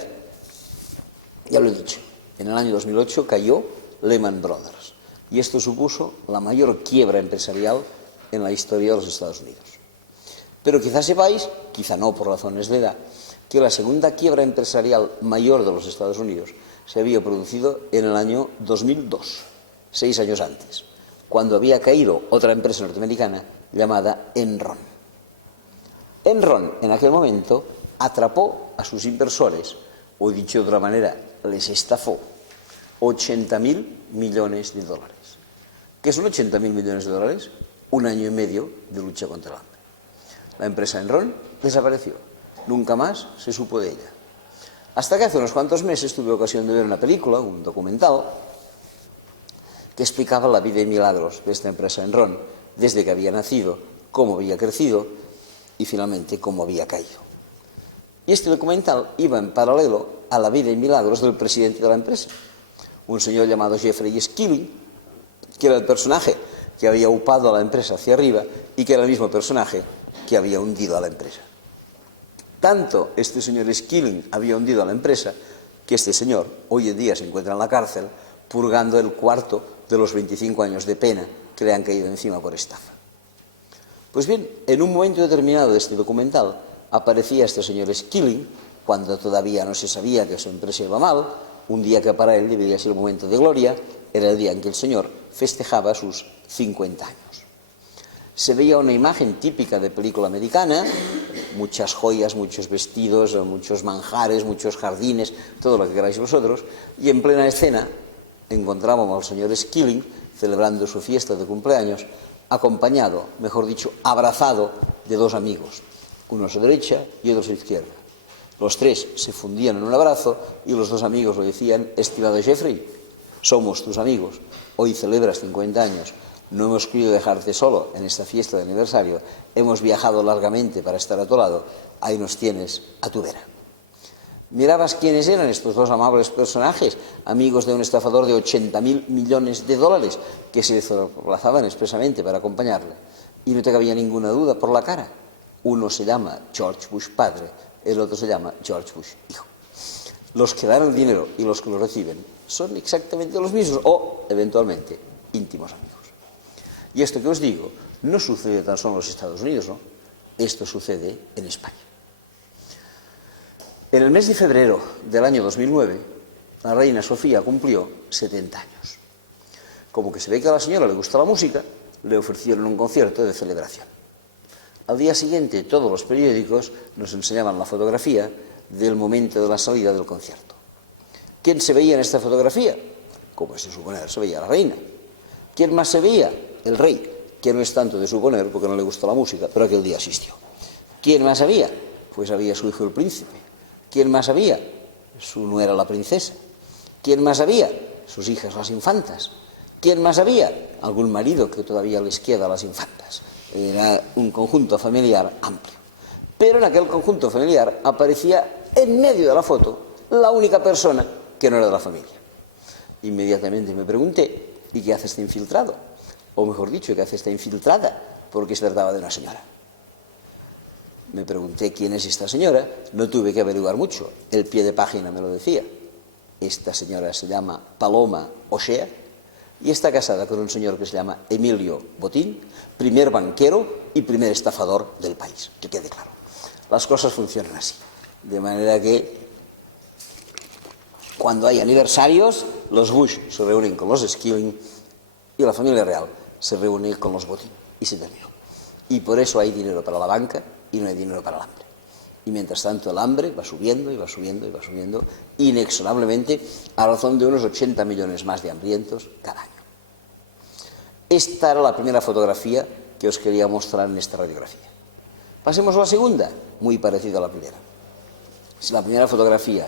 ya lo he dicho, en el año 2008 cayó Lehman Brothers y esto supuso la mayor quiebra empresarial en la historia de los Estados Unidos. Pero quizás sepáis, quizá no por razones de edad, que la segunda quiebra empresarial mayor de los Estados Unidos se había producido en el año 2002, 6 años antes, cuando había caído otra empresa norteamericana llamada Enron. Enron, en aquel momento, atrapó a sus inversores, o dicho de otra manera, les estafó 80.000 millones de dólares. ¿Qué son 80.000 millones de dólares? 1 año y medio de lucha contra el hambre. La empresa Enron desapareció. Nunca más se supo de ella. Hasta que hace unos cuantos meses tuve ocasión de ver una película, un documental, que explicaba la vida y milagros de esta empresa Enron, desde que había nacido, cómo había crecido y finalmente cómo había caído. Y este documental iba en paralelo a la vida y milagros del presidente de la empresa, un señor llamado Jeffrey Skilling, que era el personaje que había upado a la empresa hacia arriba y que era el mismo personaje que había hundido a la empresa. Tanto este señor Skilling había hundido a la empresa que este señor hoy en día se encuentra en la cárcel purgando el cuarto de los 25 años de pena que le han caído encima por estafa. Pues bien, en un momento determinado de este documental aparecía este señor Skilling, cuando todavía no se sabía que su empresa iba mal, un día que para él debería ser un momento de gloria, era el día en que el señor festejaba sus 50 años. Se veía una imagen típica de película americana, muchas joyas, muchos vestidos, muchos manjares, muchos jardines, todo lo que queráis vosotros, y en plena escena encontrábamos al señor Skilling celebrando su fiesta de cumpleaños, acompañado, mejor dicho, abrazado de dos amigos, uno a su derecha y otro a su izquierda. Los tres se fundían en un abrazo y los dos amigos le decían: estimado Jeffrey, somos tus amigos, hoy celebras 50 años, no hemos querido dejarte solo en esta fiesta de aniversario, hemos viajado largamente para estar a tu lado, ahí nos tienes a tu vera. Mirabas quiénes eran estos dos amables personajes, amigos de un estafador de 80.000 millones de dólares, que se desplazaban expresamente para acompañarle. Y no te cabía ninguna duda por la cara. Uno se llama George Bush padre, el otro se llama George Bush hijo. Los que dan el dinero y los que lo reciben son exactamente los mismos, o, eventualmente, íntimos amigos. Y esto que os digo no sucede tan solo en los Estados Unidos, ¿no? Esto sucede en España. En el mes de febrero del año 2009, la reina Sofía cumplió 70 años. Como que se ve que a la señora le gusta la música, le ofrecieron un concierto de celebración. Al día siguiente, todos los periódicos nos enseñaban la fotografía del momento de la salida del concierto. ¿Quién se veía en esta fotografía? Como es de suponer, se veía la reina. ¿Quién más se veía? El rey, que no es tanto de suponer porque no le gusta la música, pero aquel día asistió. ¿Quién más había? Pues había su hijo el príncipe. ¿Quién más había? Su nuera la princesa. ¿Quién más había? Sus hijas las infantas. ¿Quién más había? Algún marido que todavía les queda a las infantas. Era un conjunto familiar amplio. Pero en aquel conjunto familiar aparecía en medio de la foto la única persona que no era de la familia. Inmediatamente me pregunté: ¿y qué hace este infiltrado? O mejor dicho, ¿qué hace esta infiltrada? Porque se trataba de una señora. Me pregunté quién es esta señora, no tuve que averiguar mucho, el pie de página me lo decía. Esta señora se llama Paloma O'Shea y está casada con un señor que se llama Emilio Botín, primer banquero y primer estafador del país, que quede claro. Las cosas funcionan así, de manera que cuando hay aniversarios, los Bush se reúnen con los Skilling y la familia real se reúne con los Botín y se terminó. Y por eso hay dinero para la banca y no hay dinero para el hambre. Y mientras tanto el hambre va subiendo y va subiendo y va subiendo inexorablemente a razón de unos 80 millones más de hambrientos cada año. Esta era la primera fotografía que os quería mostrar en esta radiografía. Pasemos a la segunda, muy parecida a la primera. Si la primera fotografía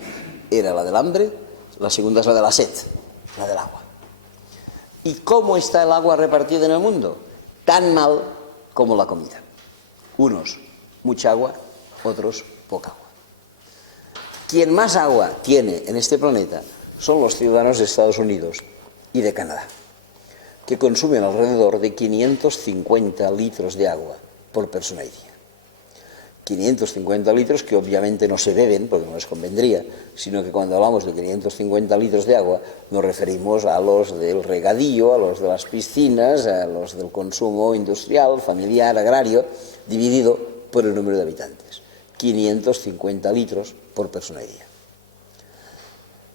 era la del hambre, la segunda es la de la sed, la del agua. ¿Y cómo está el agua repartida en el mundo? Tan mal como la comida. Unos mucha agua, otros poca agua. Quien más agua tiene en este planeta son los ciudadanos de Estados Unidos y de Canadá, que consumen alrededor de 550 litros de agua por persona y día. 550 litros que obviamente no se beben, porque no les convendría, sino que cuando hablamos de 550 litros de agua nos referimos a los del regadío, a los de las piscinas, a los del consumo industrial, familiar, agrario, dividido por el número de habitantes. 550 litros por persona y día.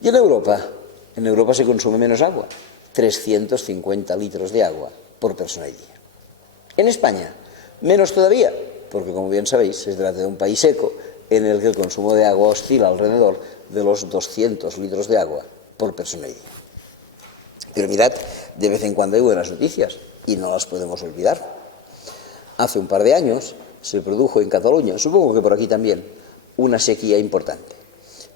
Y en Europa se consume menos agua, 350 litros de agua por persona y día. En España, menos todavía, porque como bien sabéis, se trata de un país seco en el que el consumo de agua oscila alrededor de los 200 litros de agua por persona y día. Pero mirad, de vez en cuando hay buenas noticias y no las podemos olvidar. Hace un par de años se produjo en Cataluña, supongo que por aquí también, una sequía importante.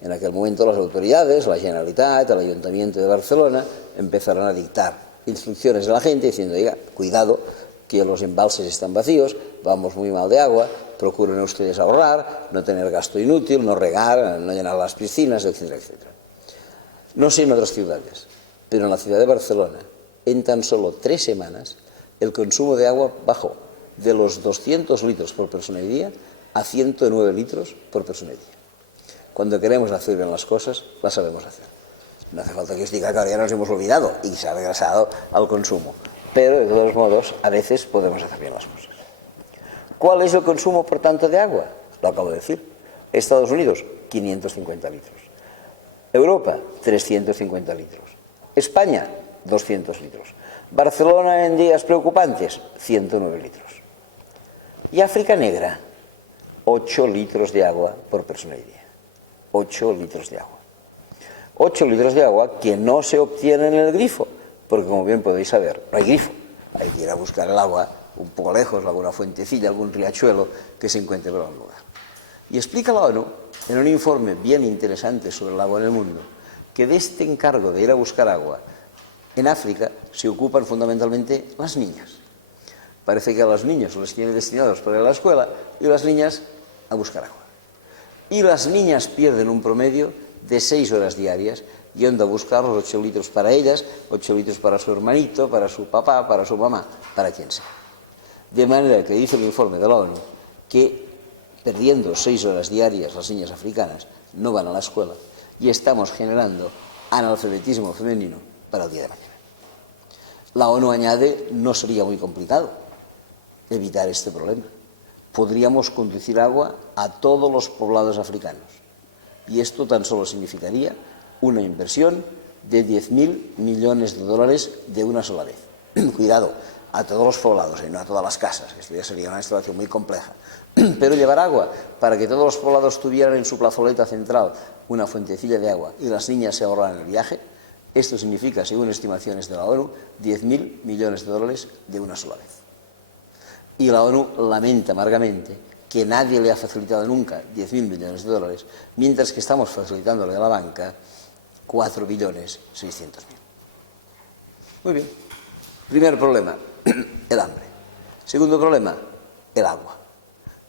En aquel momento las autoridades, la Generalitat, el Ayuntamiento de Barcelona, empezaron a dictar instrucciones a la gente diciendo: oiga, cuidado, que los embalses están vacíos, vamos muy mal de agua, procuren ustedes ahorrar, no tener gasto inútil, no regar, no llenar las piscinas, etcétera, etcétera. No sé en otras ciudades, pero en la ciudad de Barcelona, en tan solo 3 semanas, el consumo de agua bajó de los 200 litros por persona y día a 109 litros por persona y día. Cuando queremos hacer bien las cosas, las sabemos hacer. No hace falta que os diga que ahora ya nos hemos olvidado y se ha regresado al consumo. Pero, de todos modos, a veces podemos hacer bien las cosas. ¿Cuál es el consumo, por tanto, de agua? Lo acabo de decir. Estados Unidos, 550 litros. Europa, 350 litros. España, 200 litros. Barcelona, en días preocupantes, 109 litros. Y África negra, 8 litros de agua por persona y día. 8 litros de agua. 8 litros de agua que no se obtienen en el grifo, porque como bien podéis saber, no hay grifo. Hay que ir a buscar el agua un poco lejos, alguna fuentecilla, algún riachuelo que se encuentre por algún lugar. Y explica la ONU, en un informe bien interesante sobre el agua en el mundo, que de este encargo de ir a buscar agua en África se ocupan fundamentalmente las niñas. Parece que a los niños les tienen destinados para ir a la escuela y las niñas a buscar agua. Y las niñas pierden un promedio de 6 horas diarias yendo a buscar los 8 litros para ellas, 8 litros para su hermanito, para su papá, para su mamá, para quien sea. De manera que dice el informe de la ONU que perdiendo 6 horas diarias las niñas africanas no van a la escuela y estamos generando analfabetismo femenino para el día de mañana. La ONU añade, no sería muy complicado evitar este problema. Podríamos conducir agua a todos los poblados africanos y esto tan solo significaría una inversión de 10.000 millones de dólares de una sola vez. Cuidado, a todos los poblados y no a todas las casas, que esto ya sería una instalación muy compleja. Pero llevar agua para que todos los poblados tuvieran en su plazoleta central una fuentecilla de agua y las niñas se ahorraran el viaje, esto significa, según estimaciones de la ONU, 10.000 millones de dólares de una sola vez. Y la ONU lamenta amargamente que nadie le ha facilitado nunca 10.000 millones de dólares, mientras que estamos facilitándole a la banca 4.600.000. Muy bien. Primer problema, el hambre. Segundo problema, el agua.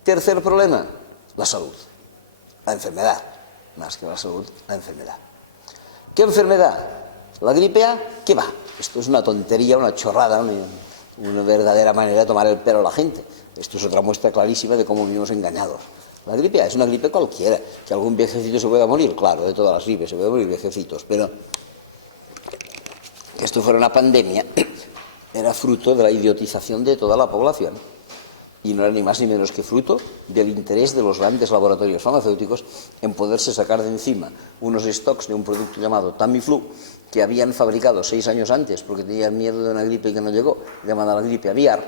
Tercer problema, la salud. La enfermedad. Más que la salud, la enfermedad. ¿Qué enfermedad? ¿La gripe A? ¿Qué va? Esto es una tontería, una chorrada, una verdadera manera de tomar el pelo a la gente. Esto es otra muestra clarísima de cómo vivimos engañados. La gripe A es una gripe cualquiera. Que algún viejecito se pueda morir, claro, de todas las gripes se pueden morir viejecitos, pero que esto fuera una pandemia era fruto de la idiotización de toda la población y no era ni más ni menos que fruto del interés de los grandes laboratorios farmacéuticos en poderse sacar de encima unos stocks de un producto llamado Tamiflu que habían fabricado 6 años antes porque tenían miedo de una gripe que no llegó, llamada la gripe aviar,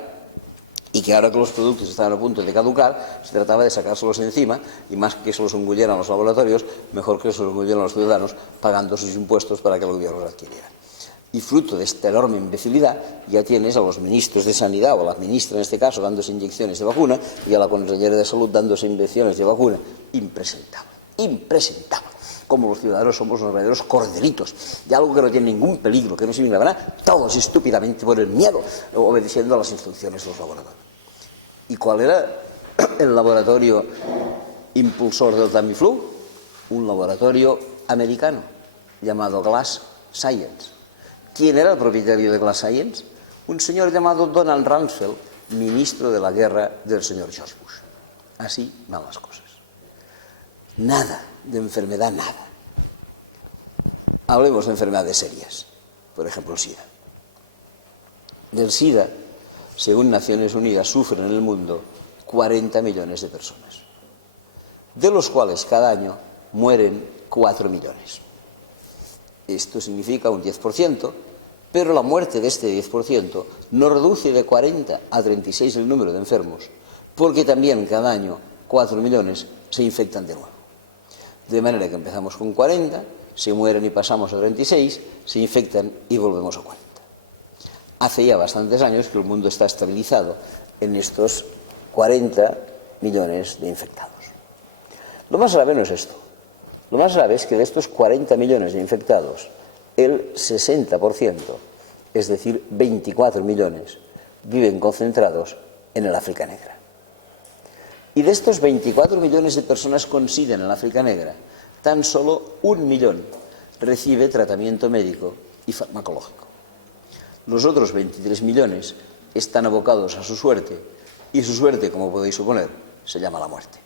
y que ahora que los productos estaban a punto de caducar, se trataba de sacárselos de encima y más que se los engulleran los laboratorios, mejor que se los engulleran los ciudadanos pagando sus impuestos para que el gobierno los adquiriera. Y fruto de esta enorme imbecilidad ya tienes a los ministros de Sanidad, o a la ministra en este caso, dándose inyecciones de vacuna, y a la consellera de Salud dándose inyecciones de vacuna. Impresentable, impresentable. Como los ciudadanos somos unos verdaderos corderitos de algo que no tiene ningún peligro, que no sirve para nada, todos estúpidamente por el miedo, obedeciendo a las instrucciones de los laboratorios. ¿Y cuál era el laboratorio impulsor del Tamiflu? Un laboratorio americano llamado Glass Science. ¿Quién era el propietario de Glass Science? Un señor llamado Donald Rumsfeld, ministro de la guerra del señor George Bush. Así van las cosas. Nada de enfermedad, nada. Hablemos de enfermedades serias, por ejemplo el SIDA. Del SIDA, según Naciones Unidas, sufren en el mundo 40 millones de personas, de los cuales cada año mueren 4 millones. Esto significa un 10%, pero la muerte de este 10% no reduce de 40 a 36 el número de enfermos, porque también cada año 4 millones se infectan de nuevo. De manera que empezamos con 40, se mueren y pasamos a 36, se infectan y volvemos a 40. Hace ya bastantes años que el mundo está estabilizado en estos 40 millones de infectados. Lo más grave no es esto. Lo más grave es que de estos 40 millones de infectados, el 60%, es decir, 24 millones, viven concentrados en el África negra. Y de estos 24 millones de personas con SIDA en el África negra, tan solo 1 millón recibe tratamiento médico y farmacológico. Los otros 23 millones están abocados a su suerte, y su suerte, como podéis suponer, se llama la muerte.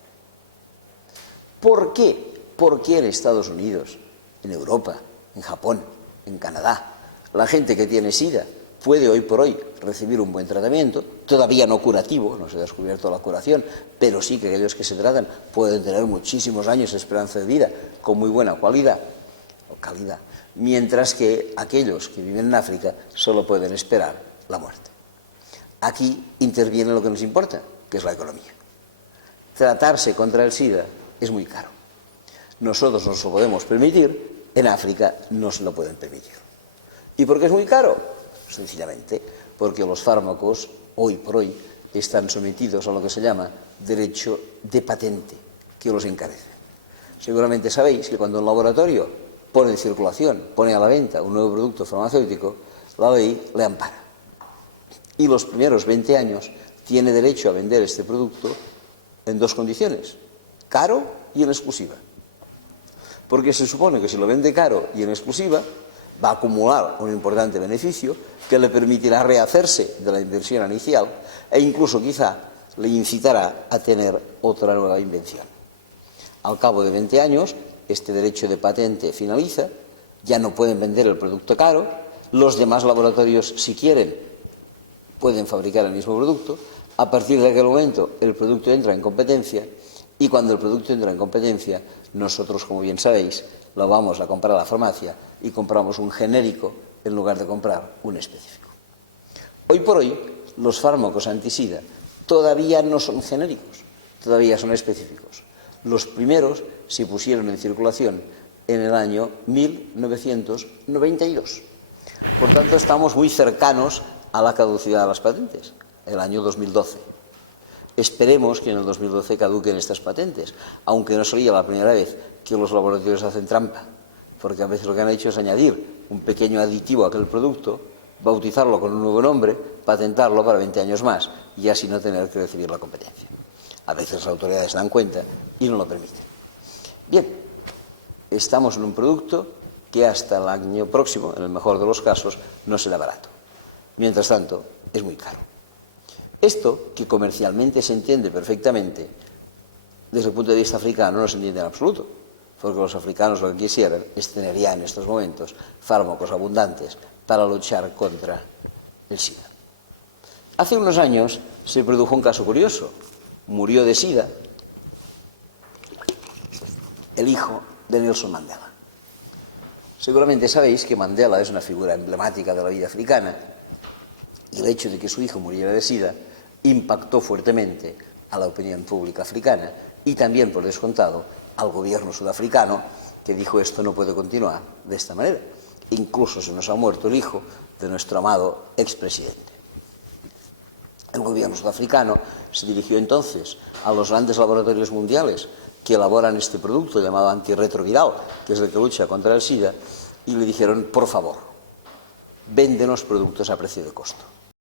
¿Por qué? ¿Por qué en Estados Unidos, en Europa, en Japón, en Canadá, la gente que tiene SIDA puede hoy por hoy recibir un buen tratamiento, todavía no curativo, no se ha descubierto la curación, pero sí que aquellos que se tratan pueden tener muchísimos años de esperanza de vida con muy buena calidad, mientras que aquellos que viven en África solo pueden esperar la muerte? Aquí interviene lo que nos importa, que es la economía. Tratarse contra el SIDA es muy caro. Nosotros nos lo podemos permitir, en África no se lo pueden permitir. ¿Y por qué es muy caro? Sencillamente porque los fármacos, hoy por hoy, están sometidos a lo que se llama derecho de patente, que los encarece. Seguramente sabéis que cuando un laboratorio pone en circulación, pone a la venta un nuevo producto farmacéutico, la ley le ampara. Y los primeros 20 años tiene derecho a vender este producto en dos condiciones: caro y en exclusiva. Porque se supone que si lo vende caro y en exclusiva, va a acumular un importante beneficio que le permitirá rehacerse de la inversión inicial e incluso quizá le incitará a tener otra nueva invención. Al cabo de 20 años, este derecho de patente finaliza, ya no pueden vender el producto caro, los demás laboratorios, si quieren, pueden fabricar el mismo producto. A partir de aquel momento, el producto entra en competencia y cuando el producto entra en competencia, nosotros, como bien sabéis, lo vamos a comprar a la farmacia y compramos un genérico en lugar de comprar un específico. Hoy por hoy, los fármacos antisida todavía no son genéricos, todavía son específicos. Los primeros se pusieron en circulación en el año 1992. Por tanto, estamos muy cercanos a la caducidad de las patentes, el año 2012. Esperemos que en el 2012 caduquen estas patentes, aunque no sería la primera vez que los laboratorios hacen trampa, porque a veces lo que han hecho es añadir un pequeño aditivo a aquel producto, bautizarlo con un nuevo nombre, patentarlo para 20 años más y así no tener que recibir la competencia. A veces las autoridades se dan cuenta y no lo permiten. Bien, estamos en un producto que hasta el año próximo, en el mejor de los casos, no será barato. Mientras tanto, es muy caro. Esto, que comercialmente se entiende perfectamente, desde el punto de vista africano no se entiende en absoluto, porque los africanos lo que quisieran es tener ya en estos momentos fármacos abundantes para luchar contra el SIDA. Hace unos años se produjo un caso curioso. Murió de SIDA el hijo de Nelson Mandela. Seguramente sabéis que Mandela es una figura emblemática de la vida africana y el hecho de que su hijo muriera de SIDA impactó fuertemente a la opinión pública africana y también, por descontado, al gobierno sudafricano, que dijo: esto no puede continuar de esta manera. Incluso se nos ha muerto el hijo de nuestro amado expresidente. El gobierno sudafricano se dirigió entonces a los grandes laboratorios mundiales que elaboran este producto llamado antirretroviral, que es el que lucha contra el SIDA, y le dijeron: por favor, véndenos productos a precio de costo.